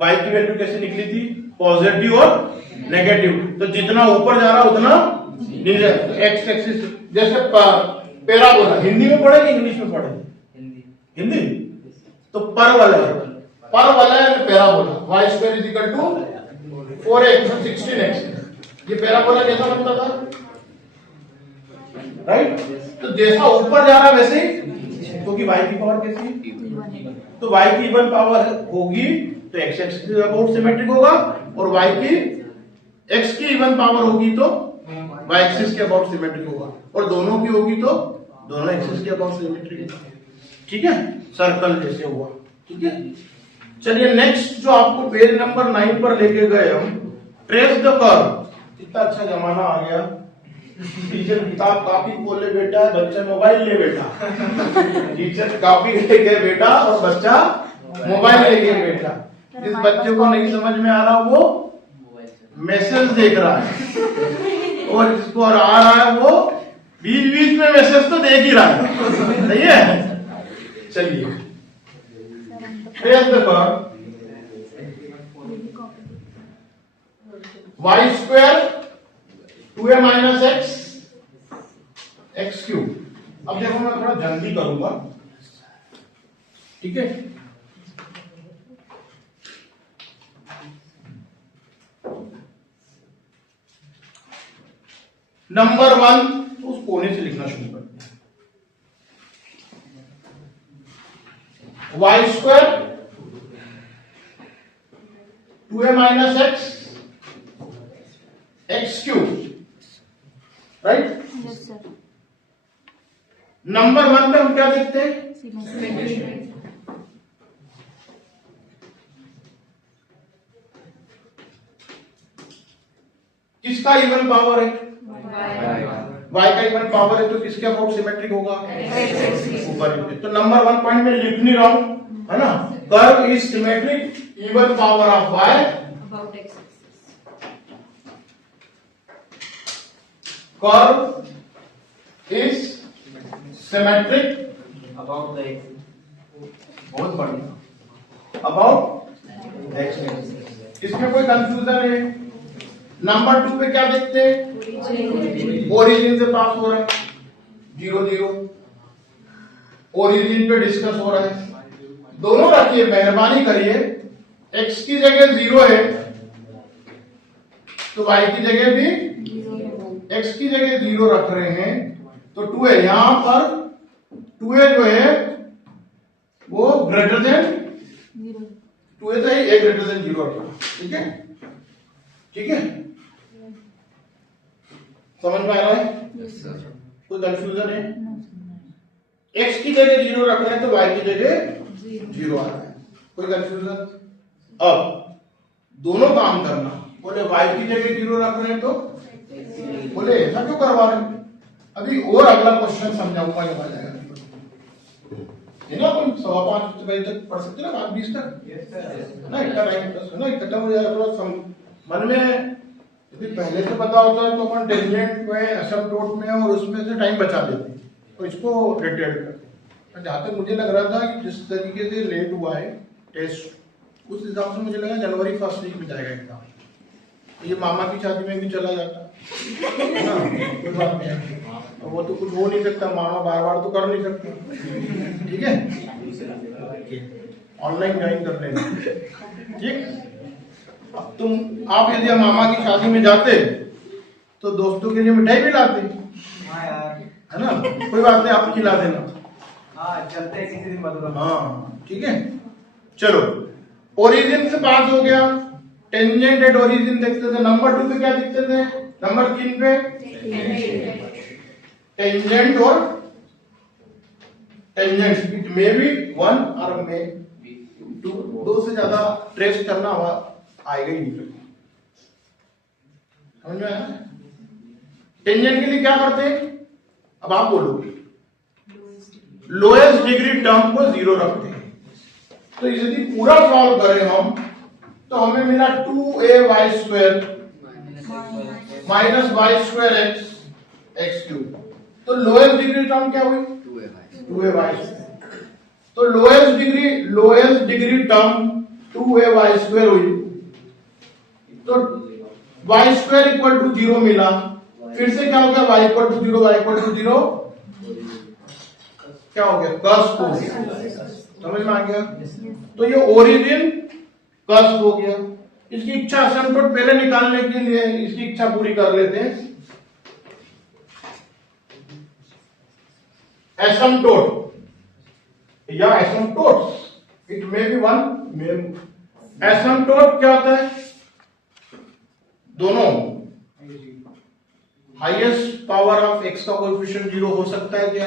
y की वैल्यू कैसे निकली थी? पॉजिटिव और नेगेटिव, तो जितना ऊपर जा रहा उतना नीचे, तो x एक्सिस जैसे पैराबोला, हिंदी में पढ़े कि इंग्लिश में पढ़े? हिंदी। तो परवलय, परवलय parabola, y square is equal to 4x 16x, ये पैराबोला कैसा बनता था? राइट, तो जैसा ऊपर जा रहा वैसे ही, क्योंकि y की पावर कैसी है, तो y की इवन पावर होगी तो x एक्सिस के अबाउट सिमेट्रिक होगा, और y की x की इवन पावर होगी तो y एक्सिस के अबाउट सिमेट्रिक होगा, और दोनों की होगी तो दोनों एक्सिस के अबाउट सिमेट्रिक होगा, ठीक है, सर्कल जैसे हुआ, ठीक है। चलिए नेक्स्ट जो आपको पेज नंबर 9 पर लेके गए हम, ट्रेस द कर्व। इतना अच्छा जमाना आ गया, टीचर किताब कॉपी खोले बेटा, बच्चा मोबाइल ले बेटा, टीचर कॉपी लेके बेटा और बच्चा मोबाइल लेके बेटा। जिस बच्चे को नहीं समझ में आ रहा वो मैसेज देख रहा है, और जिसको आ रहा है वो बीच बीच में मैसेज तो देख ही रहा है, सही है। चलिए trace the curve y square 2a minus x cube. अब देखो मैं थोड़ा जल्दी करूंगा, ठीक है। नंबर 1 उस कोने से लिखना शुरू करते हैं, y square 2a minus x cube, right. Number 1 पे हम क्या देखते हैं? किसका इवन पावर है? y का इवन पावर है तो किसके अबाउट सिमेट्रिक होगा? ऊपर। तो नंबर 1 पॉइंट में लिख नहीं रहा हूं, है ना। Curve is symmetric, even power of y about x. Curve is symmetric about the x, बहुत बढ़िया, अबाउट x। इसमें कोई कंफ्यूजन है? नंबर 2 पे क्या देखते हैं? ओरिजिन से पास हो रहा है, 0 0, ओरिजिन पे डिस्कस हो रहा है। दोनों रखिए, मेहरबानी करिए, x की जगह 0 है तो y की जगह भी, x की जगह 0 रख रहे हैं तो 2 है, यहां पर 2a जो है वो ग्रेटर देन 2a तो a ग्रेटर देन 0 रखना, ठीक है, ठीक है, समझ में आ रहा है? कोई कंफ्यूजन है? x की जगह 0 रखना है तो y की जगह 0 आ रहा है, कोई कंफ्यूजन? अब दोनों काम करना, बोले y की जगह 0 रख रहे हैं तो बोले ऐसा क्यों करवा रहे हैं? अभी और अगला क्वेश्चन समझाऊंगा जब आ जाएगा, है ना? अपन 5:15 बजे तक पढ़ सकते हैं ना, 5:20 तक ना, इतना टाइम ना खत्म हो जाएगा, थोड़ा मन में यदि पहले से पता होता है तो अपन टेंजेंट में, एसिम्प्टोट में और उसमें से टाइम बचा देते हैं, तो इसको डिटेल करते। जहां तक मुझे लग रहा था कि जिस तरीके से लेट हुआ है टेस्ट, उस हिसाब से मुझे लगा जनवरी फर्स्ट वीक में जाएगा एग्जाम, ये मामा की शादी में भी चला जाता है ना, कोई बात नहीं है, वो तो कुछ हो नहीं सकता, मामा बार बार तो कर नहीं सकता, ठीक है, ऑनलाइन ज्वाइन कर लेना, ठीक। अब आप यदि मामा की शादी में जाते तो दोस्तों के लिए मिठाई भी लाते, हाँ यार, है ना, कोई बात नहीं, आप खिला देना, हाँ चलते हैं किसी दिन मधुरा, हाँ ठीक है। चलो ओरिजिन से पास हो गया, टेंजेंट एट ओरिजिन देखते थे, नंबर 2 पे क्या दिखते थे, नंबर 3 पे टेंजेंट और टेंजेंट, इट मे बी 1 और मे 2, 2 से ज्यादा ट्रेस करना आएगा ही नहीं, समझ में आया? टेंजेंट के लिए क्या करते हैं, अब आप बोलोगे, लोएस्ट डिग्री टर्म को 0 रखते हैं, तो यदि पूरा सॉल्व करें हम तो हमें मिला 2ay² माइनस y² x³ तो लोएस्ट डिग्री टर्म क्या हुई 2ay, तो लोएस्ट डिग्री टर्म 2ay² हुई, तो y² इक्वल टू 0 मिला, फिर से क्या हो गया, y equal to 0, y equal to 0 क्या हो गया, कस्प हो गया, समझ में आ गया? तो ये ओरिजिन कस्प हो गया। इसकी इच्छा असिम्प्टोट पहले निकालने के लिए इसकी इच्छा पूरी कर लेते हैं, एसिम्प्टोट या asymptotes, it may B one, asymptote क्या होता है, दोनों हाईएस्ट पावर ऑफ x का कोएफिशिएंट 0 हो सकता है क्या,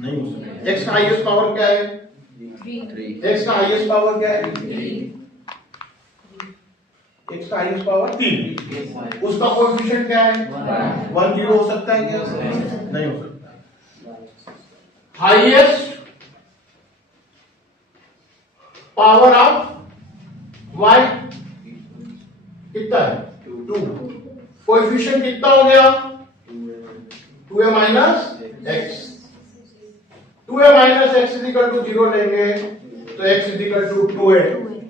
नहीं हो सकता, x का हाईएस्ट पावर क्या है, 3, x का हाईएस्ट पावर क्या है, 3, x का हाईएस्ट पावर 3, उसका कोएफिशिएंट क्या है, 1, 0 हो सकता है क्या, नहीं हो सकता। हाईएस्ट पावर ऑफ y कितना है, 2, कोएफिशिएंट कितना हो गया, 2a minus x, 2a minus x is equal to 0 लेंगे तो x is equal to 2a,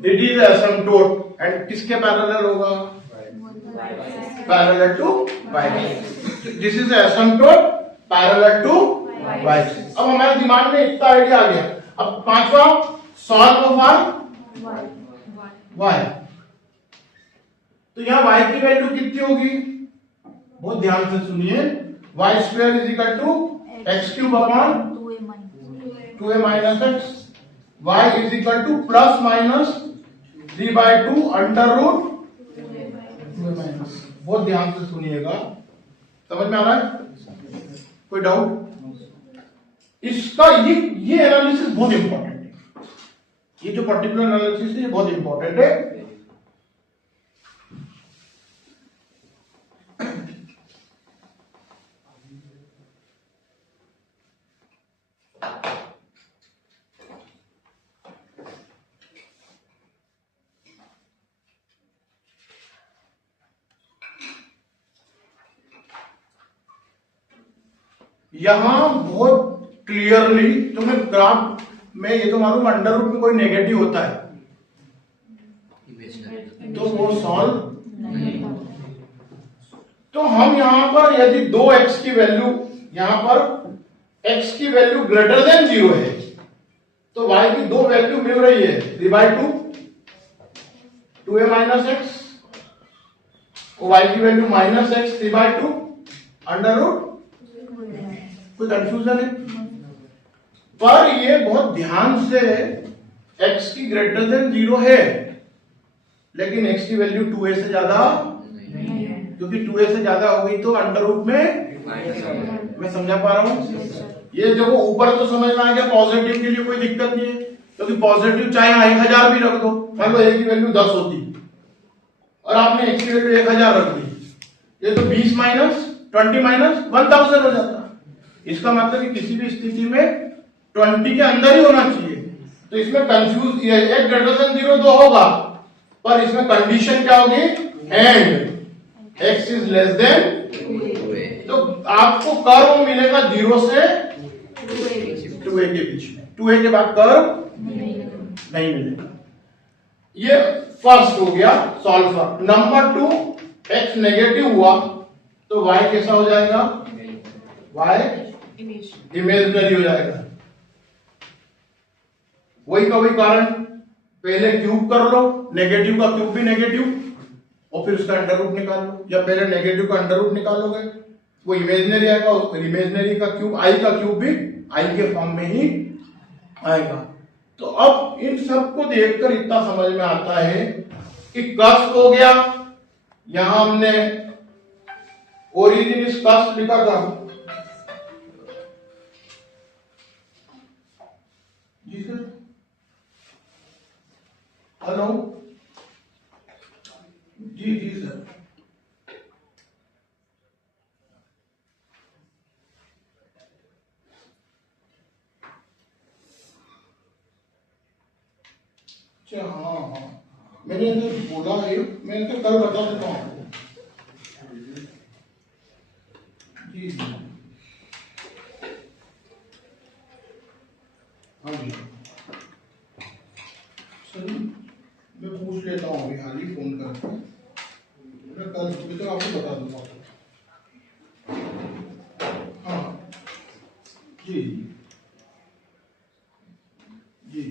it is asymptote and किसके पैरेलल होगा, parallel to y, this is asymptote parallel to y। अब हमारे दिमाग में इतना आइडिया आ गया, अब पांचवा सॉल्व फॉर y, तो यहां y की वैल्यू कितनी होगी, बहुत ध्यान से सुनिए, y² is equal to x³ upon 2a minus x, y is equal to plus minus 3/2 under root 2a minus, बहुत ध्यान से सुनिएगा, समझ में आ रहा है, कोई डाउट? इसका ये एनालिसिस बहुत इंपॉर्टेंट है, ये जो पर्टिकुलर एनालिसिस है ये बहुत इंपॉर्टेंट है। यहां बहुत क्लियरली तुम्हें ग्राफ में ये तो मालूम, अंडर रूट में कोई नेगेटिव होता है तो वो सॉल्व, तो हम यहां पर यदि 2x की वैल्यू, यहां पर x की वैल्यू ग्रेटर देन 0 है तो y की 2 वैल्यू मिल रही है, 3/2 2a माइनस x, y की value minus x 3/2 under root, कोई कंफ्यूजन है? पर ये बहुत ध्यान से x की ग्रेटर देन 0 है, लेकिन x की वैल्यू 2a से ज्यादा क्योंकि 2a से ज्यादा हो गई तो अंडर रूट में मैं समझा पा रहा हूं? ये देखो ऊपर तो समझ में आ गया, पॉजिटिव के लिए कोई दिक्कत नहीं है क्योंकि पॉजिटिव चाहे 1000 भी रख दो, मान लो a की वैल्यू 10 होती और आपने x की वैल्यू 1000 रख दी, ये तो 20 माइनस 20 माइनस 1000 हो जाता। इसका मतलब कि किसी भी स्थिति में 20 के अंदर ही होना चाहिए। तो इसमें कंफ्यूज ये एक ग्रेटर देन 0 तो होगा, पर इसमें कंडीशन क्या होगी? And x is less than, तो आपको कर्व मिलेगा 0 से 2a के बीच में, 2a के बाद कर्व नहीं मिलेगा। ये फर्स्ट हो गया सॉल्वर। नंबर 2, x नेगेटिव हुआ तो y कैसा हो जाएगा? y इमेजिनरी हो जाएगा। वही का वही कारण, पहले क्यूब कर लो, नेगेटिव का क्यूब भी नेगेटिव और फिर उसका अंडर रूट निकाल लो, या पहले नेगेटिव का अंडर रूट निकालोगे वो इमेजिनरी आएगा, इमेजिनरी का क्यूब i का क्यूब भी i के फॉर्म में ही आएगा। तो अब इन सब को देखकर इतना समझ में आता है कि कष्ट हो गया, यहां हमने ओरिजिन इस कष्ट लिखा था, जी सर, हेलो, जी जी सर, अच्छा हाँ हाँ, मैंने बोला है, मैंने तो कल बता देता हूँ आपको। जी जी हाँ जी सर, मैं पूछ लेता हूँ अभी हाल ही फोन करके, मैं कल सुबह तक आपको बता दूंगा। हाँ जी जी,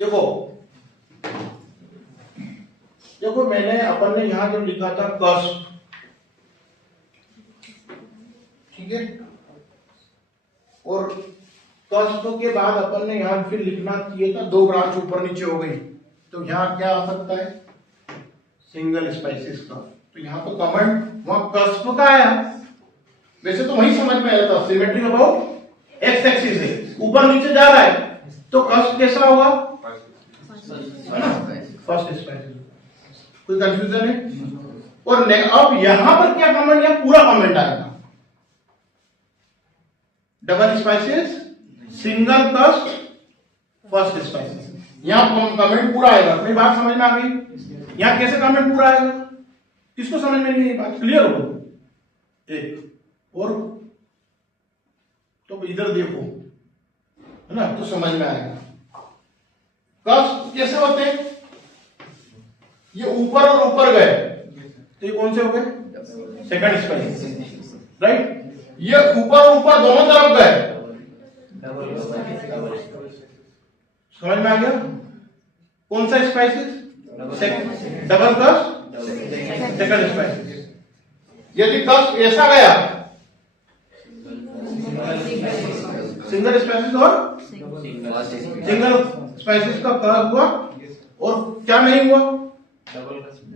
देखो देखो मैंने अपन ने यहां जो लिखा था कष्ट, ठीक है, और कष्टों के बाद अपन ने यहां फिर लिखना चाहिए था 2 ब्रांच ऊपर नीचे हो गई, तो यहां क्या आ सकता है? सिंगल स्पाइसेस का। तो यहां तो कमेंट वहां कष्ट का आया, वैसे तो वही समझ में आया था, सिमेट्री अबाउट एक्स एक्सिस है, ऊपर नीचे जा रहा है, तो कष्ट कैसा होगा? First spices. कोई कंफ्यूजन है? और अब यहां पर क्या कमेंट, या पूरा कमेंट आएगा? डबल स्पाइसेस, सिंगल कस्ट, फर्स्ट स्पाइसेस, यहां कमेंट पूरा आएगा। मेरी बात समझ में आ गई? यहां कैसे कमेंट पूरा आएगा? किसको समझ में नहीं है बात? क्लियर हो? एक और तो इधर देखो, है ना, तो समझ में आएगा। कस्ट कैसे होते हैं? ये ऊपर और ऊपर गए, तो ये कौन से हो गए? Second spice, right. ये ऊपर ऊपर दोनों तरफ गए, समझ में आ गया? कौन सा स्पाइसेस? डबल कस्ट, सेकंड स्पाइसेस। यदि कस्ट ऐसा गया, सिंगल स्पाइसेस और सिंगल स्पाइसेस का कर्व हुआ, और क्या नहीं हुआ?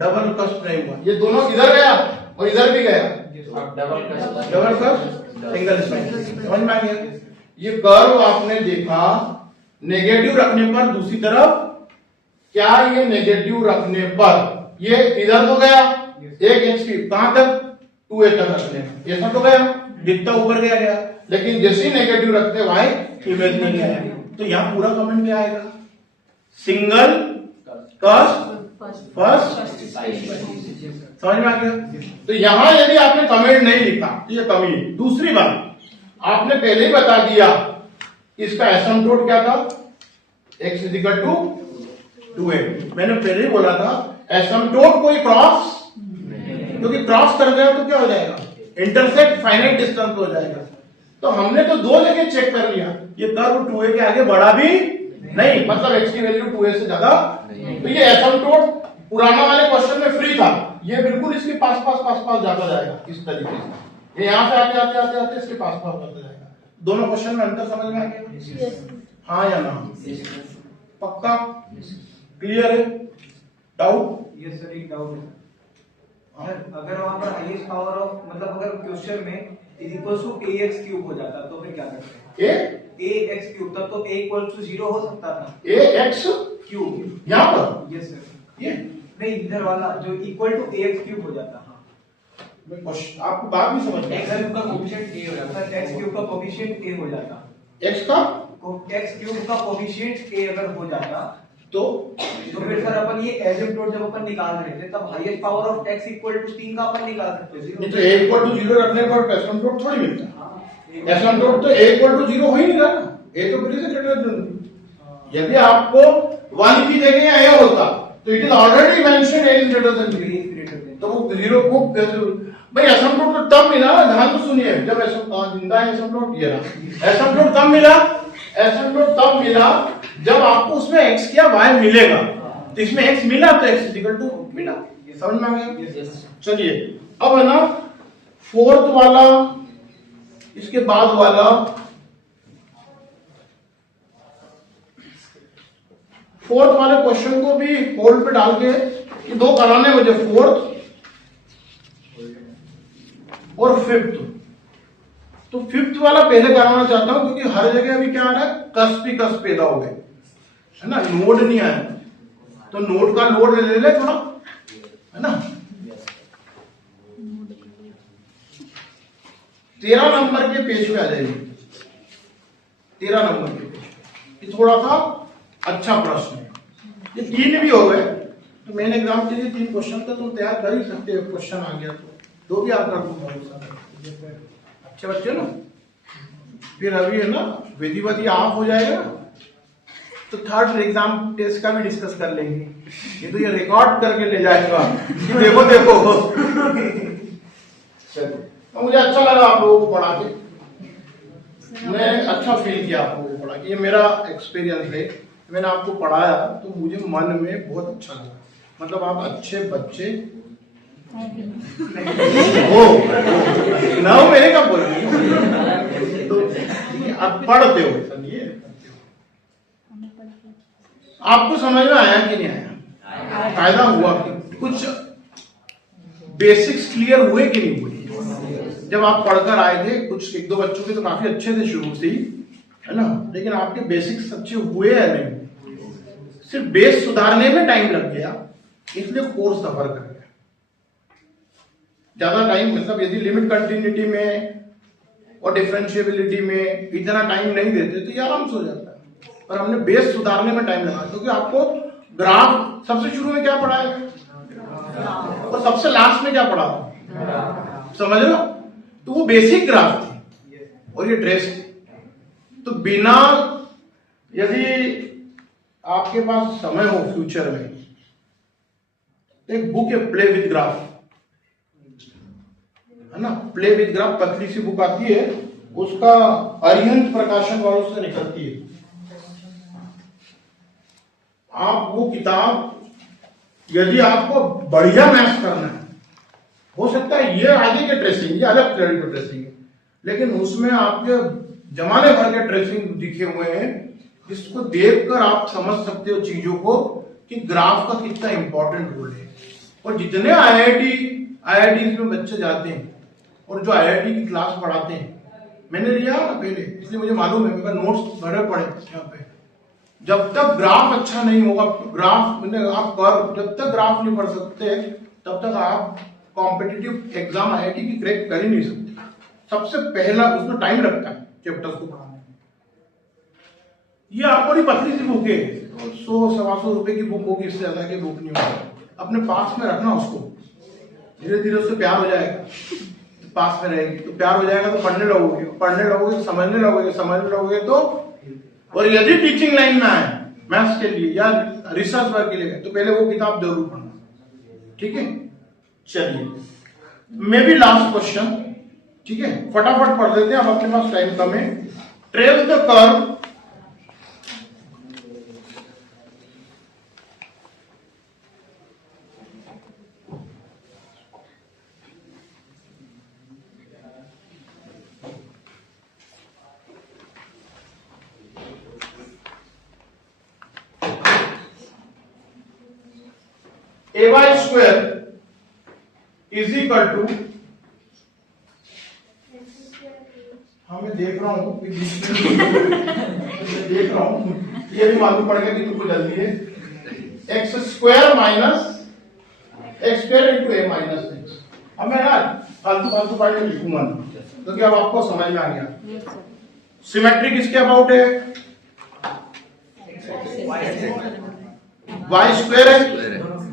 डबल कस्ट नहीं हुआ। ये दोनों इधर गया और इधर भी गया, डबल कस्ट सिंगल स्पाइसेस। समझ में आ गया? ये कर्व आपने देखा, नेगेटिव रखने पर दूसरी तरफ, क्या ये नेगेटिव रखने पर ये इधर तो गया, एक एक्स कहां तक? 2a तक रखने, ऐसा तो गया, जितना ऊपर गया, लेकिन जैसे ही नेगेटिव रखते वाई इमेजिनरी आया। तो यहां पूरा कमेंट क्या आएगा? सिंगल कस्ट फर्स्ट। समझ में आ गया? तो यहां यदि आपने कमेंट नहीं लिखा तो ये कमी है। दूसरी बात, आपने पहले ही बता दिया इसका एसिम्प्टोट क्या था? x is equal to 2a। मैंने पहले ही बोला था एसिम्प्टोट कोई क्रॉस, क्योंकि क्रॉस कर गया तो क्या हो जाएगा? इंटरसेक्ट फाइनाइट डिस्टेंस हो जाएगा। तो हमने तो 2 जगह चेक कर लिया, ये कर्व 2a के आगे बढ़ा भी नहीं, मतलब x की वैल्यू 2a से ज्यादा, तो ये एसिम्प्टोट पुराना वाले क्वेश्चन में फ्री था, ये बिल्कुल इसके पास पास जाता जाएगा इस तरीके से, ये यहाँ से आते आते आते आते इसके पास जाता जाएगा। दोनों क्वेश्चन में अंतर समझ में आ गया? हाँ या ना? पक्का? क्लियर है? डाउट? यस सर, एक डाउट है सर, अगर वहां पर हाईएस्ट पावर ऑफ मतलब अगर क्वेश्चन में is equal to ax cube हो जाता तो फिर क्या करते हैं? ax क्यूब, तब तो a इक्वल टू 0 हो सकता था। ax क्यूब यहाँ पर? Yes sir. ये नहीं, इधर वाला जो इक्वल टू ax क्यूब हो जाता। आपको बात नहीं समझ में? x क्यूब का कोएफिशिएंट a हो जाता है, x क्यूब का कोएफिशिएंट a हो जाता, x का x क्यूब का कोएफिशिएंट a अगर हो जाता तो फिर सर अपन ये एसिम्पटोट जब अपन निकाल रहे थे तब highest power of x equal to 3 का अपन निकाल सकते थे। नहीं तो a इक्वल टू 0 रखने पर एसिम्पटोट थोड़ी मिलता। एसिम्पटोट तो a इक्वल टू 0 हो ही नहीं रहा ना, a तो फिर से ग्रेटर देन। यदि आपको 1 की जगह a होता तो it is already mention a is greater then, तो वो 0 को भाई एसिम्पटोट तो तब मिला, ध्यान तो सुनिए, जब जिंदा एसिम्पटोट ये रहा, एसिम्पटोट तब मिला, एसिम्पटोट तब मिला जब आपको उसमें x किया y मिलेगा, तो इसमें x मिला तो x इज इक्वल टू मिला। समझ में आ गया? चलिए अब है ना फोर्थ वाला, इसके बाद वाला फोर्थ वाले क्वेश्चन को भी होल्ड पे डाल के ये दो कराने मुझे, फोर्थ और फिफ्थ। तो फिफ्थ वाला पहले कराना चाहता हूं क्योंकि हर जगह अभी क्या आ रहा है, कस्प ही कस्प पैदा हो गए, है ना, नोड नहीं आया, तो नोड का लोड ले ले थोड़ा, है ना। 13 नंबर के पेज पे आ जाएगी, 13 नंबर के पेज पे। ये थोड़ा सा अच्छा प्रश्न है, ये 3 भी हो गए, तो मेन एग्जाम के लिए 3 क्वेश्चन था, तुम तैयार कर ही सकते हो, क्वेश्चन आ गया तो 2 भी आप कर दूंगा, अच्छे बच्चे ना। फिर अभी है ना विधिवती ऑफ हो जाएगा तो थर्ड एग्जाम टेस्ट का भी डिस्कस कर लेंगे, ये तो ये रिकॉर्ड करके ले जाएगा कि देखो देखो। चलो तो मुझे अच्छा लगा आप लोगों को पढ़ा के, मैं अच्छा फील किया आप लोगों को पढ़ा के, ये मेरा एक्सपीरियंस है, मैंने आपको पढ़ाया तो मुझे मन में बहुत अच्छा लगा, मतलब आप अच्छे बच्चे हो ना, मेरे का बोल तो आप पढ़ते हो, समझिए आपको समझ में आया कि नहीं आया, फायदा हुआ कि कुछ बेसिक्स क्लियर हुए कि नहीं हुए। जब आप पढ़कर आए थे कुछ 1-2 बच्चों के तो काफी अच्छे थे शुरू से ही, है ना, लेकिन आपके बेसिक्स अच्छे हुए या नहीं, सिर्फ बेस सुधारने में टाइम लग गया, इसलिए कोर्स सफर कर गया। ज्यादा टाइम मतलब यदि लिमिट कंटिन्यूटी में और डिफरेंशिएबिलिटी में इतना टाइम नहीं देते तो ये आराम से हो जाता है, पर हमने बेस सुधारने में टाइम लगा, क्योंकि आपको ग्राफ सबसे शुरू में क्या पढ़ा है और सबसे लास्ट में क्या पढ़ा, समझ लो, तो वो बेसिक ग्राफ थी और ये ट्रेस थी। तो बिना यदि आपके पास समय हो फ्यूचर में, एक बुक है प्ले विद ग्राफ, है ना, प्ले विद ग्राफ, पतली सी बुक आती है, उसका अरिहंत प्रकाशन वालों से निकलती है। आप वो किताब यदि आपको बढ़िया मैथ्स करना है, हो सकता है ये आगे के ट्रेसिंग, ये अलग तरह के ट्रेसिंग है, लेकिन उसमें आपके जमाने भर के ट्रेसिंग दिखे हुए हैं, जिसको देखकर आप समझ सकते हो चीजों को कि ग्राफ का कितना इंपॉर्टेंट रोल है। और जितने आईआईटी में बच्चे जाते हैं और जो आईआईटी की क्लास पढ़ाते हैं, मैंने लिया ना पहले, इसलिए मुझे मालूम है, मेरे नोट्स भरे पड़े यहाँ पे। जब तक ग्राफ अच्छा नहीं होगा, ग्राफ आप कर, जब तक ग्राफ नहीं पढ़ सकते तब तक आप कॉम्पिटिटिव एग्जाम आईआईटी की क्रैक कर ही नहीं सकते। सबसे पहला उसमें टाइम लगता है चैप्टर्स को पढ़ाने में। ये आपको नहीं, पतली सी बुक है, 100-125 रुपए की बुक होगी, इससे ज्यादा की बुक नहीं होगी। अपने पास में रखना उसको, धीरे धीरे उससे प्यार हो जाएगा, पास में रहेगी तो प्यार हो जाएगा, तो पढ़ने लगोगे, पढ़ने लगोगे, समझने लगोगे तो। और यदि टीचिंग लाइन में आए मैथ्स के लिए या रिसर्च वर्क के लिए, तो पहले वो किताब जरूर पढ़ना, ठीक है। चलिए मे बी लास्ट क्वेश्चन, ठीक है, फटाफट पढ़ देते हैं, अब अपने पास टाइम कम है। Trace the curve a y square is equal to, हाँ मैं देख रहा हूँ देख रहा हूँ, ये भी मालूम पड़ गया कि तुमको जल्दी है, x square minus x square into a minus x. अब मैं ना फालतू फालतू पॉइंट में लिखूंगा क्योंकि अब आपको समझ में आ गया। सिमेट्री किसके अबाउट है? वाई स्क्वायर है,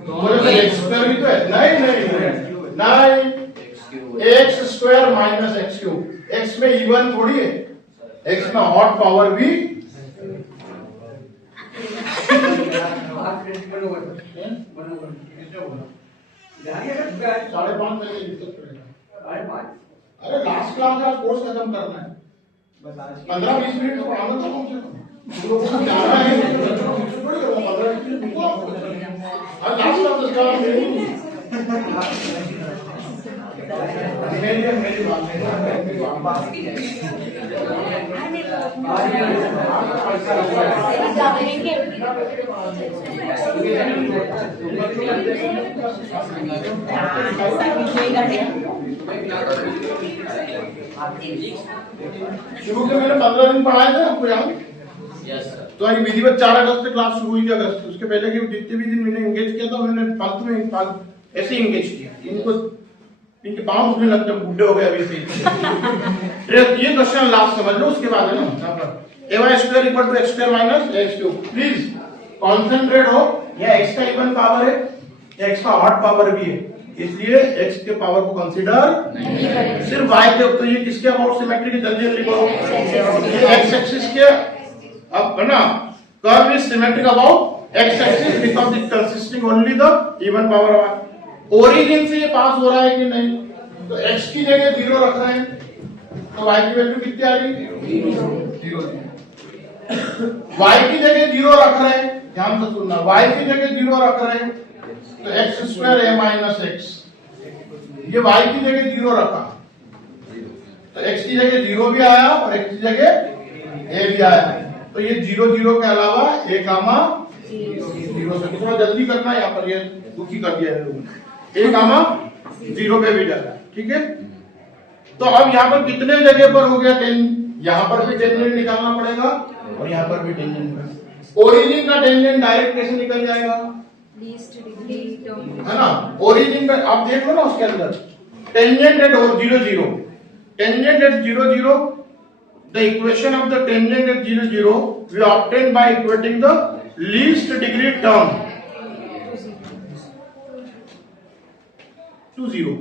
बोले एक्स स्क्वायर भी तो है, नहीं नहीं नहीं, x square minus x cube. X में इवन थोड़ी है, एक्स में ऑड पावर भी साढ़े 5 बजे दिक्कत पड़ेगा। अरे लास्ट क्लास का कोर्स खत्म करना है, 15-20 मिनट तो पढ़ाना था कम से कम, लोगों को जाना है, 15-20 मिनट लास्ट क्लास इसका मेरी शुरू के मैंने 15 दिन पढ़ाए थे आपको याद? तो आज विधिवत 4 अगस्त से क्लास शुरू हुई थी। अगस्त उसके पहले के जितने भी दिन मैंने एंगेज किया था मैंने फालतू में ऐसे एंगेज किया, इनको इनके पांव उसमें लगते बुढ़े हो गए अभी से। ये क्वेश्चन लास्ट समझ लो, उसके बाद है ना यहाँ पर a y square equal to x square minus x cube. Please concentrate हो, यह एक्स का इवन पावर है, एक्स का ऑड पावर भी है, इसलिए x के पावर को कंसीडर नहीं करेंगे, सिर्फ y के। तो ये किसके अबाउट सिमेट्री की जल्दी लिखो, ये x एक्सिस के अब है ना, curve is symmetric about x axis because it consisting only the even power of. Origin से ये पास हो रहा है कि नहीं, तो x की जगह 0 रख रहे हैं तो y की वैल्यू कितनी आ रही? 0। y की जगह 0 रख रहे हैं, ध्यान से सुनना, y की जगह 0 रख रहे हैं तो x square a minus x, ये y की जगह 0 रखा तो x की जगह 0 भी आया और x की जगह a भी आया, तो ये 0 0 के अलावा a कामा 0 से थोड़ा जल्दी करना, यहाँ पर ये दुखी कर दिया है लोगों ने, a कामा 0 पे भी डाला, ठीक है। तो अब यहाँ पर कितने जगह पर हो गया 10, यहाँ पर भी टेंजेंट निकालना पड़ेगा और यहाँ पर भी टेंजेंट। ओरिजिन का टेंजेंट डायरेक्ट कैसे निकल जाएगा, है ना, ओरिजिन में आप देख लो ना, उसके अंदर tangent at 0 0, tangent at 0 0, the equation of the tangent at 0 0 we obtain by equating the least degree term to 0,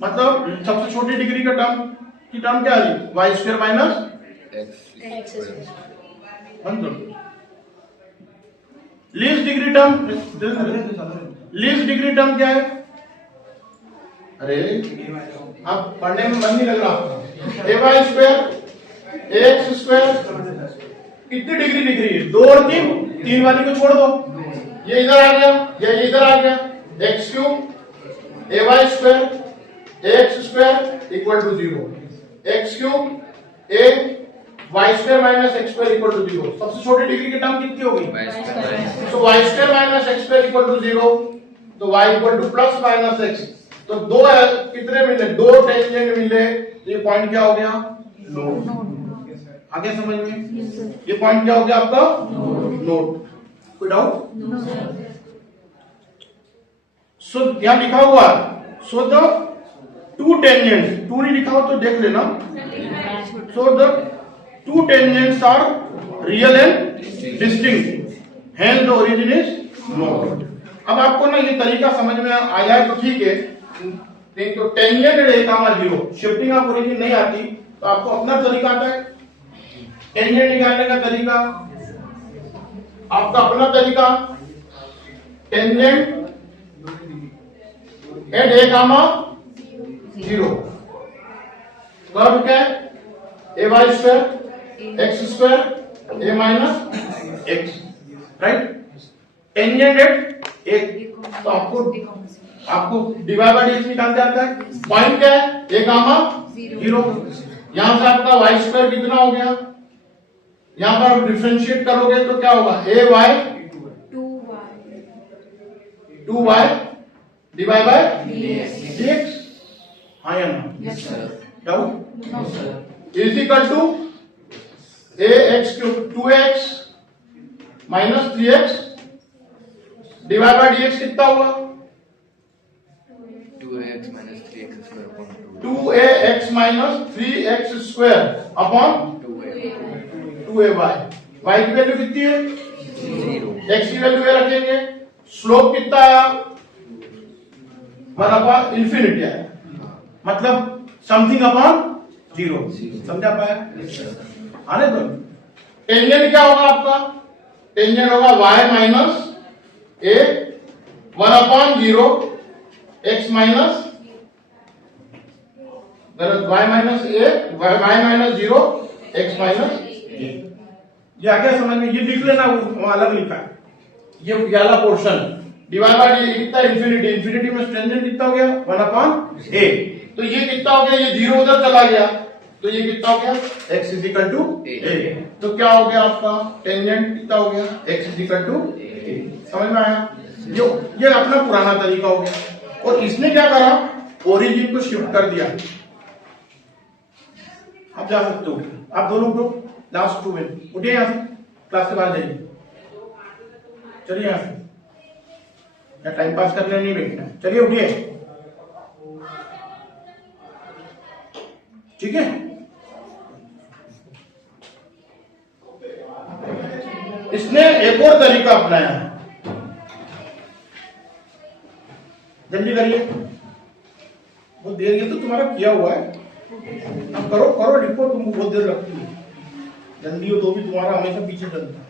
मतलब सबसे छोटी डिग्री का टर्म की टर्म क्या आ रही, y square minus x square. Least degree term, least degree term क्या है? अरे आप पढ़ने में मन नहीं लग रहा। ए y square a x square कितनी डिग्री दिख रही है, 2 और 3, 3 वाली को छोड़ दो, ये इधर आ गया, ये इधर आ गया, x cube a y square a x square equal to 0, x cube a y square minus x square equal to 0। सबसे छोटी डिग्री की टर्म कितनी होगी, तो y square minus x square equal to 0, तो y equal to plus minus x, तो 2 कितने मिले, 2 टेंजेंट मिले, तो ये पॉइंट क्या हो गया, नोट। आगे समझ में, ये पॉइंट क्या हो गया आपका, नोट। कोई डाउट? सो यहाँ लिखा हुआ, सो द 2 टेंजेंट, 2 नहीं लिखा हो तो देख लेना, so the 2 tangents are real and distinct, hence the origin is known। अब आपको ना ये तरीका समझ में आया है तो ठीक है, नहीं तो tangent at a comma 0 shifting of origin नहीं आती तो आपको अपना तरीका आता है टेंजेंट निकालने का तरीका, आपका अपना तरीका, tangent at a comma 0, curve क्या है, a y square x square a minus x, right. Tangent at a, तो आपको डिवाइड बाय डी निकालते आता है। पॉइंट क्या है, ए गामा 0, यहां से आपका वाई स्क्वायर कितना हो गया, यहां पर आप डिफरेंशिएट करोगे तो क्या होगा, a y 2y divide by dx। हाँ या ना? Yes, sir. Doubt? No, sir. Is equal to ax cube 2x minus 3x divide by dx कितना हुआ? 2ax minus 3x square upon 2ax minus 3x square upon 2ay। y की वैल्यू कितनी है? 0. x की वैल्यू ये रखेंगे। स्लोप कितना आया? 1 अपॉन इंफिनिटी आया, मतलब समथिंग अपॉन 0। समझा पाया? आने दो। टेंजेंट क्या होगा आपका? टेंजेंट होगा y minus a 1 upon 0 x minus गलत y minus a y minus 0 x minus a। ये आ गया समझ में? ये लिख लेना, वो अलग लिखा है। ये वाला पोर्शन डिवाइड बाय कितना? इंफिनिटी। इंफिनिटी में टेंजेंट कितना हो गया? 1 अपॉन a। तो ये कितना हो गया? ये 0 उधर चला गया, तो ये कितना हो गया? x is equal to a। तो क्या हो गया आपका? टेंजेंट कितना हो गया? x is equal to a। समझ में आया? ये अपना पुराना तरीका हो गया। और इसने क्या करा? ओरिजिन को शिफ्ट कर दिया। आप जा सकते हो, आप दोनों उठो, लास्ट 2 मिनट उठिए यहां से, क्लास से बाहर जाइए, चलिए यहां से, या टाइम पास करने नहीं बैठना है, चलिए उठिए, ठीक है? इसने एक और तरीका अपनाया है, जल्दी करिए, वो देर ये तो तुम्हारा किया हुआ है, अब करो करो, लिखो, तुम बहुत देर लगती है, जल्दी हो तो भी तुम्हारा हमेशा पीछे चलता है।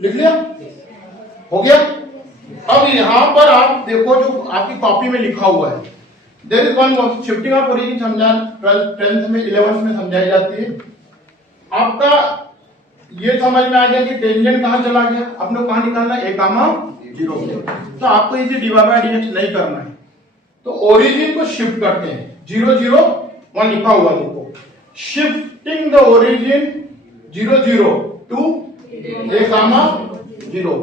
लिख लिया? हो गया? अब यहां पर आप देखो, जो आपकी कॉपी में लिखा हुआ है, there is one shifting of origin समझा 10th में 11th में समझाई जाती है। आपका ये समझ में आ गया कि टेंजेंट कहां चला गया, अपने को कहां निकालना है? a कामा 0। तो आपको इसे डिवाइड बाय dx नहीं करना है, तो ओरिजिन को शिफ्ट करते हैं। 0 0 1 लिखा हुआ देखो, shifting the origin 0 0 to a कामा 0।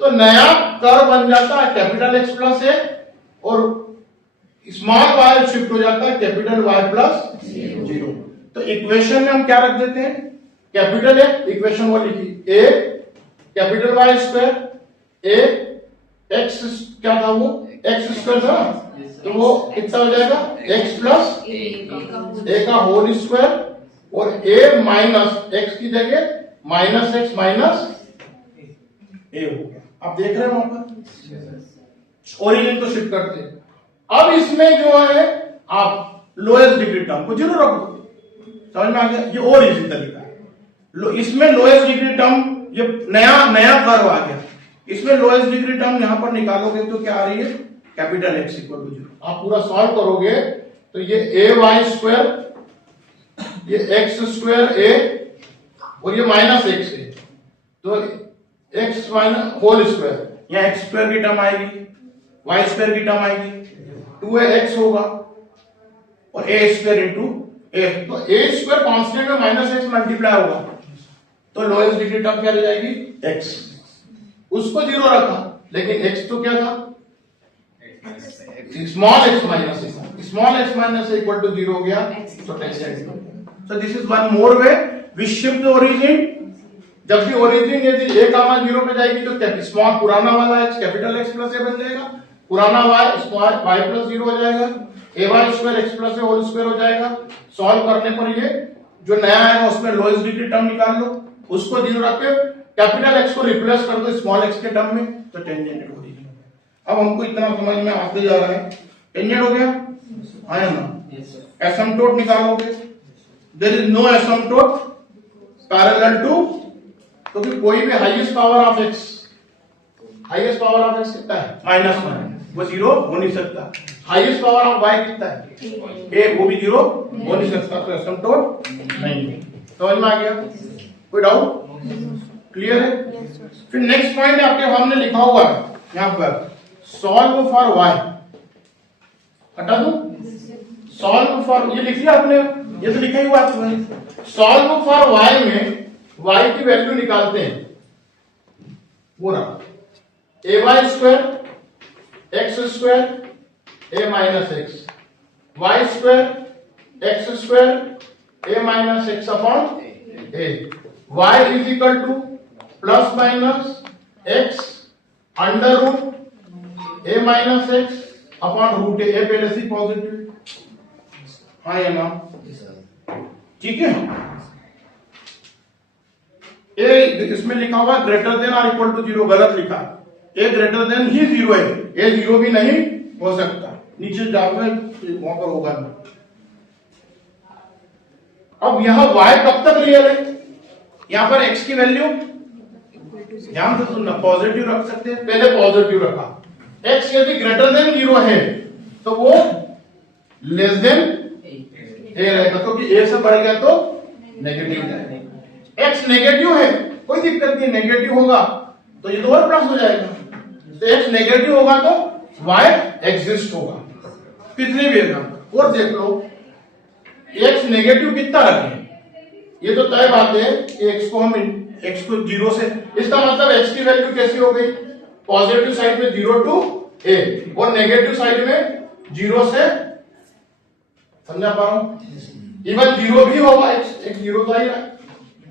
तो नया कर्व बन जाता है कैपिटल X प्लस ए, और स्मॉल y शिफ्ट हो जाता है कैपिटल Y प्लस 0। तो इक्वेशन में हम क्या रख देते हैं? कैपिटल ए, इक्वेशन वो लिखी a capital Y square a x क्या था, वो x स्क्वायर था, तो वो कितना हो जाएगा? x प्लस a का होल स्क्वायर, और a माइनस x की जगह माइनस x माइनस a हो गया। आप देख रहे हो वहां पर ओरिजिन को शिफ्ट करते हैं। अब इसमें जो है आप लोएस्ट डिग्री टर्म को 0 रख दो, समझ में आ गया? ये ओरिजिन तरीका है। इसमें लोएस्ट डिग्री टर्म, ये नया कर्व आ गया, इसमें लोएस्ट डिग्री टर्म यहां पर निकालोगे तो क्या आ रही है? Capital X equal to 0। आप पूरा सॉल्व करोगे तो ये a y स्क्वायर, ये x स्क्वायर a, और ये माइनस x है, तो x माइनस होल स्क्वायर, यहाँ x स्क्वायर की टर्म आएगी, y स्क्वायर की टर्म आएगी, 2ax होगा, और a स्क्वायर इंटू a, तो a स्क्वायर कांस्टेंट में माइनस x मल्टीप्लाई होगा, तो लोएस्ट डिग्री टर्म क्या रह जाएगी? x। उसको 0 रखा, लेकिन x तो क्या था? Small x minus equal to 0 हो गया, तो tangent. So this is one more way we shift the origin. जब भी ओरिजिन यदि a कामा 0 पे जाएगी तो स्मॉल पुराना वाला x capital X plus a बन जाएगा, पुराना y स्मॉल y प्लस 0 हो जाएगा, ay square x plus a whole square हो जाएगा। सॉल्व करने पर ये जो नया है उसमें लोएस्ट डिग्री टर्म निकाल लो, उसको 0 रख के कैपिटल X को रिप्लेस कर दो स्मॉल x के टर्म में, तो टेंजेंट ओरिजिन। अब हमको इतना समझ में आते जा रहा है, टेंजेंट हो गया, आया ना? एसिम्पटोट निकालोगे, there is no asymptote parallel to, क्योंकि कोई भी हाईएस्ट पावर ऑफ x कितना है? -1। वो जीरो हो नहीं सकता। हाईएस्ट पावर ऑफ y कितना है a, वो भी जीरो हो नहीं सकता, तो एसिम्पटोट नहीं है। समझ में आ गया? कोई डाउट? क्लियर है? फिर नेक्स्ट पॉइंट आपके सामने लिखा हुआ है यहाँ पर, सॉल्व फॉर y। हटा दो, सॉल्व फॉर, ये लिख लिया आपने, ये तो लिखा ही हुआ आपने। सॉल्व फॉर y में y की वैल्यू निकालते हैं, वो रहा ay square x square a minus x, y square x square a minus x upon a, y is equal to plus minus x under root a minus x upon root a पहले से positive. हाँ या ना? ठीक है। ए इसमें लिखा हुआ ग्रेटर देन और इक्वल टू जीरो, गलत लिखा। ए ग्रेटर देन ही जीरो है, ए जीरो भी नहीं हो सकता। नीचे जाकर वहां पर होगा। अब यहां y कब तक रियल है? यहां पर x की वैल्यू ध्यान से सुनना, पॉजिटिव रख सकते हैं, पहले पॉजिटिव रखा। x यदि ग्रेटर देन जीरो है तो वो लेस देन ए रहेगा, क्योंकि a से बढ़ गया तो नेगेटिव जाएगा। x नेगेटिव है, कोई दिक्कत नहीं, नेगेटिव होगा तो ये तो और प्लस हो जाएगा। तो x नेगेटिव होगा तो y एग्जिस्ट होगा। कितने भी और देख लो, x नेगेटिव कितना रखें, ये तो तय बात है कि x को जीरो से, इसका मतलब x की वैल्यू कैसी हो गई, पॉजिटिव साइड में 0 टू a और नेगेटिव साइड में 0 से, समझा पा रहा हूं? इवन 0 भी होगा, x 0 तो ही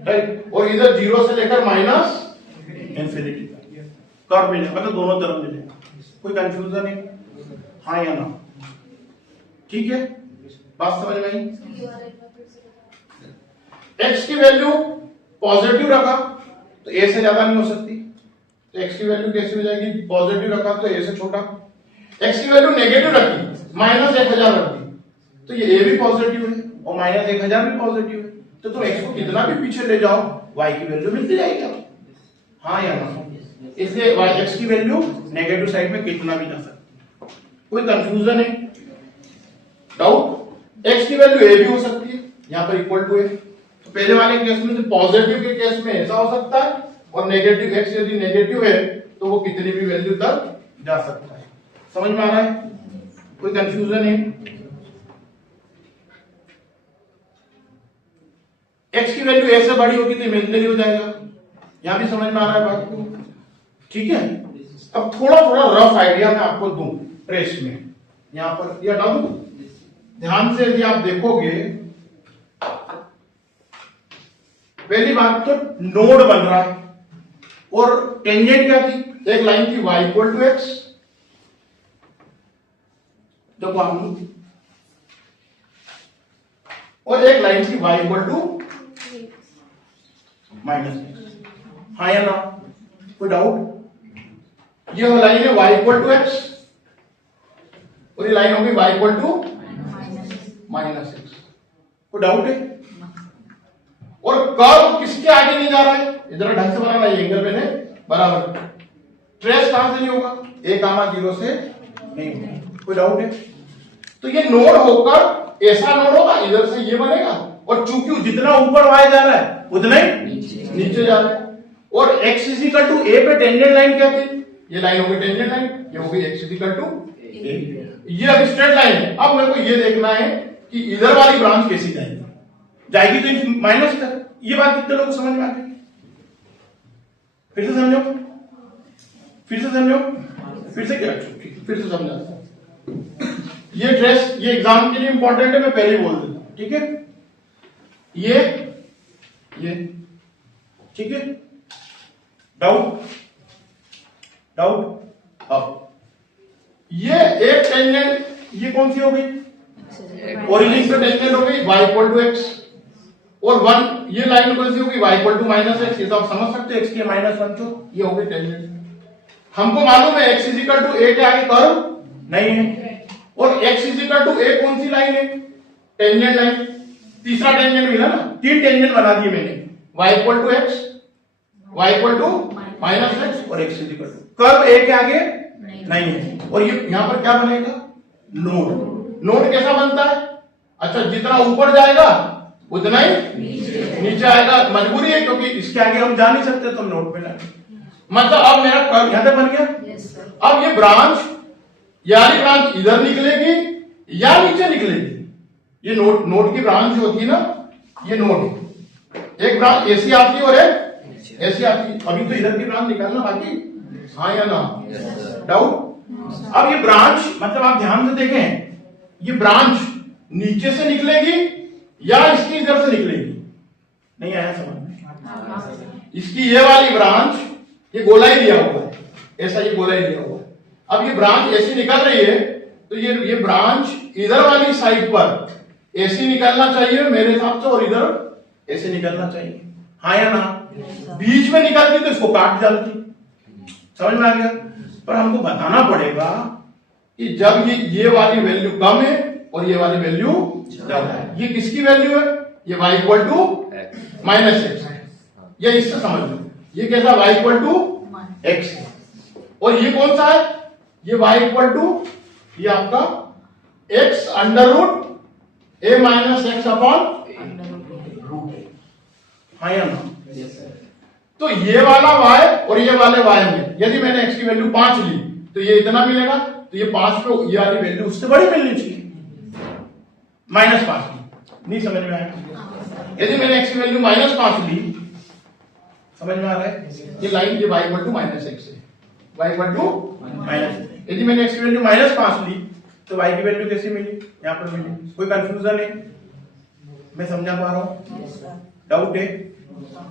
राइट, और इधर 0 से लेकर माइनस इंफिनिटी कर्व मिलेगा, मतलब दोनों तरफ मिलेगा। कोई कंफ्यूजन है? हाँ या ना? ठीक है, बात समझ में आई? x की वैल्यू पॉजिटिव रखा तो a से ज्यादा नहीं हो सकती, तो x की वैल्यू कैसी हो जाएगी, पॉजिटिव रखा तो a से छोटा। x की वैल्यू नेगेटिव रखी, माइनस 1000 रखी, तो ये a भी पॉजिटिव है और माइनस 1000 भी पॉजिटिव है, तो तुम x को कितना भी पीछे ले जाओ y की वैल्यू मिलती जाएगी। हाँ या ना? इसलिए x की वैल्यू नेगेटिव साइड में कितना भी जा सकती है। कोई कंफ्यूजन है, डाउट? x की वैल्यू a भी हो सकती है, यहाँ पर इक्वल टू है, तो पहले वाले केस में पॉजिटिव के केस में ऐसा हो सकता है, और नेगेटिव x यदि नेगेटिव है तो वो कितनी भी वैल्यू तक जा सकता है। समझ में आ रहा है? कोई कंफ्यूजन है? x की वैल्यू a से बड़ी होगी तो इमेजिनरी हो जाएगा। यहां भी समझ में आ रहा है बात को? ठीक है। अब थोड़ा थोड़ा रफ आइडिया मैं आपको दूं ट्रेस में, यहां पर यह डालू, ध्यान से यदि आप देखोगे, पहली बात तो नोड बन रहा है और टेंजेंट क्या थी, एक लाइन थी y इक्वल टू एक्स, जब और एक लाइन थी y equal to minus x. हाँ या ना? कोई डाउट? ये लाइन है y इक्वल टू एक्स और ये लाइन होगी y equal to minus x. कोई डाउट है? और कर्व किसके आगे नहीं जा रहा है, इधर ढंग से बनाना, ये एंगल मैंने बराबर, ट्रेस कहां से नहीं होगा, a कामा 0 से नहीं होगा। कोई डाउट है? तो ये नोड होकर ऐसा नोड होगा, इधर से ये बनेगा, और चूंकि जितना ऊपर y जा रहा है उतना ही नीचे जा रहा है, और x is equal to a पे टेंजेंट लाइन क्या थी, ये लाइन होगी टेंजेंट लाइन, ये होगी x is equal to a, ये अभी स्ट्रेट लाइन है। अब मेरे को ये देखना है कि इधर वाली ब्रांच कैसी जाएगी तो माइनस तक। ये बात कितने लोग समझ में आ गई? फिर से समझो, फिर से क्या, फिर से समझा। ये ट्रेस, ये एग्जाम के लिए इंपॉर्टेंट है, मैं पहले ही बोल देता हूं, ठीक है? ये ठीक है? डाउट? अब ये एक टेंजेंट, ये कौन सी हो गई, ओरिजिन से टेंजेंट हो गई y इक्वल टू एक्स, और 1 ये लाइन कौन सी होगी, y equal to minus x. ये तो आप समझ सकते हो, x की माइनस 1, तो ये हो गई टेंजेंट। हमको मालूम है x is equal to a के आगे कर्व नहीं है, और x is equal to a कौन सी लाइन है, टेंजेंट लाइन। तीसरा टेंजेंट मिला ना, 3 टेंजेंट बना दिए मैंने, y equal to x, y equal to minus x और x is equal to, curve a के आगे नहीं है। और ये यहाँ पर क्या बनेगा? नोड। नोड कैसा बनता है? अच्छा, जितना ऊपर जाएगा उतना ही नीचे आएगा। मजबूरी है क्योंकि इसके आगे हम जा नहीं सकते, तो हम नोड पे लगे। मतलब अब मेरा कर्व यहाँ तक बन गया। अब ये ब्रांच यारी ब्रांच इधर निकलेगी या नीचे निकलेगी। ये नोड की ब्रांच जो होती है ना, ये नोड है। एक ब्रांच ऐसी आती है और एक ऐसी आती है। अभी तो इधर की ब्रांच निकालना बाकी, हाँ या ना? डाउट? अब ये ब्रांच मतलब आप ध्यान से देखें, ये ब्रांच नीचे से निकलेगी या इसकी इधर से निकलेगी? नहीं आया समझ में? इसकी ये वाली ब्रांच, ये गोलाई दिया हुआ है, ऐसा ये गोलाई दिया हुआ है। अब ये ब्रांच ऐसी निकल रही है, तो ये ब्रांच इधर वाली साइड पर ऐसी निकलना चाहिए मेरे हिसाब से, और इधर ऐसे निकलना चाहिए, हाँ या ना? बीच में निकलती तो इसको काट डालती। समझ में आ गया? पर हमको बताना पड़ेगा कि जब ये वाली वैल्यू कम है और ये वाली वैल्यू ज्यादा है। ये किसकी वैल्यू है? ये y equal to minus x है। ये इससे समझ लो, ये कैसा? y इक्वल टू एक्स है। और ये कौन सा है? ये y इक्वल टू, ये आपका x under root a minus x upon root है, हाँ या ना? तो ये वाला y और ये वाले y में यदि मैंने x की वैल्यू 5 ली तो ये इतना मिलेगा, तो ये 5 पे ये वाली वैल्यू उससे बड़ी मिलनी चाहिए, -5 ली। नहीं समझ में आया? यदि मैंने x की वैल्यू -5 ली, समझ में आ रहा है? ये लाइन ये y equal to minus x है, y इक्वल टू माइनस। यदि मैंने x की वैल्यू -5 ली तो y की वैल्यू कैसे मिली? यहाँ पर मिली। कोई कंफ्यूजन है? मैं समझा पा रहा हूँ? डाउट है?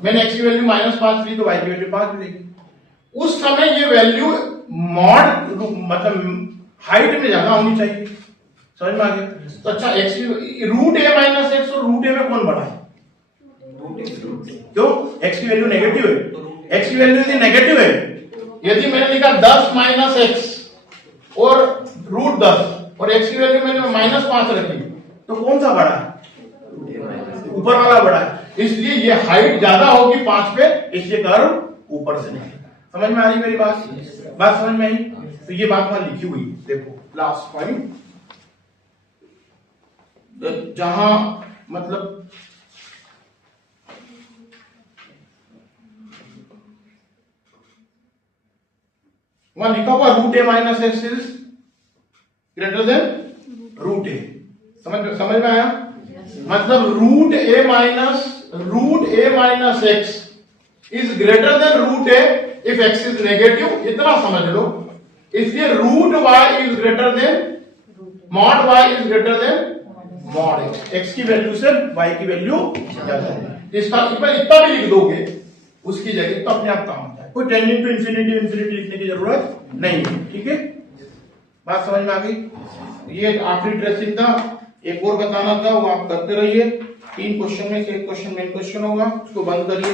मैंने x की वैल्यू -5 ली तो y की वैल्यू 5 मिलेगी। उस समय ये वैल्यू मॉड मतलब हाइट में ज्यादा होनी चाहिए। समझ में आ गया? तो अच्छा, x की रूट a माइनस एक्स और रूट a में कौन बड़ा है? क्यों? x की वैल्यू नेगेटिव है। x की वैल्यू यदि नेगेटिव है, यदि मैंने लिखा 10 माइनस एक्स और रूट 10 और x की वैल्यू मैंने -5 रखी, तो कौन सा बड़ा है? ऊपर वाला बड़ा है। इसलिए ये हाइट ज्यादा होगी 5 पे, इसलिए कर्व ऊपर से निकलेगा। समझ में आ रही मेरी बात? बात समझ में आई? तो ये बात वहां लिखी हुई, देखो लास्ट पॉइंट, जहां मतलब वहां लिखा हुआ root a minus x is greater than root a। समझ में आया? मतलब root a minus x is greater than root a if x is negative, इतना समझ लो। इसलिए root y is greater than mod y is greater than mod x। x की value से y की वैल्यू ज्यादा है। इसका इतना भी लिख दोगे उसकी जगह तो अपने आप काम होता है। कोई टेंडिंग टू इंफिनिटी लिखने की जरूरत नहीं है। ठीक है, बात समझ में आ गई? ये आखिरी ट्रेसिंग था, एक और बताना था, वो आप करते रहिए। 3 क्वेश्चन में से एक क्वेश्चन मेन क्वेश्चन होगा, उसको बंद करिए।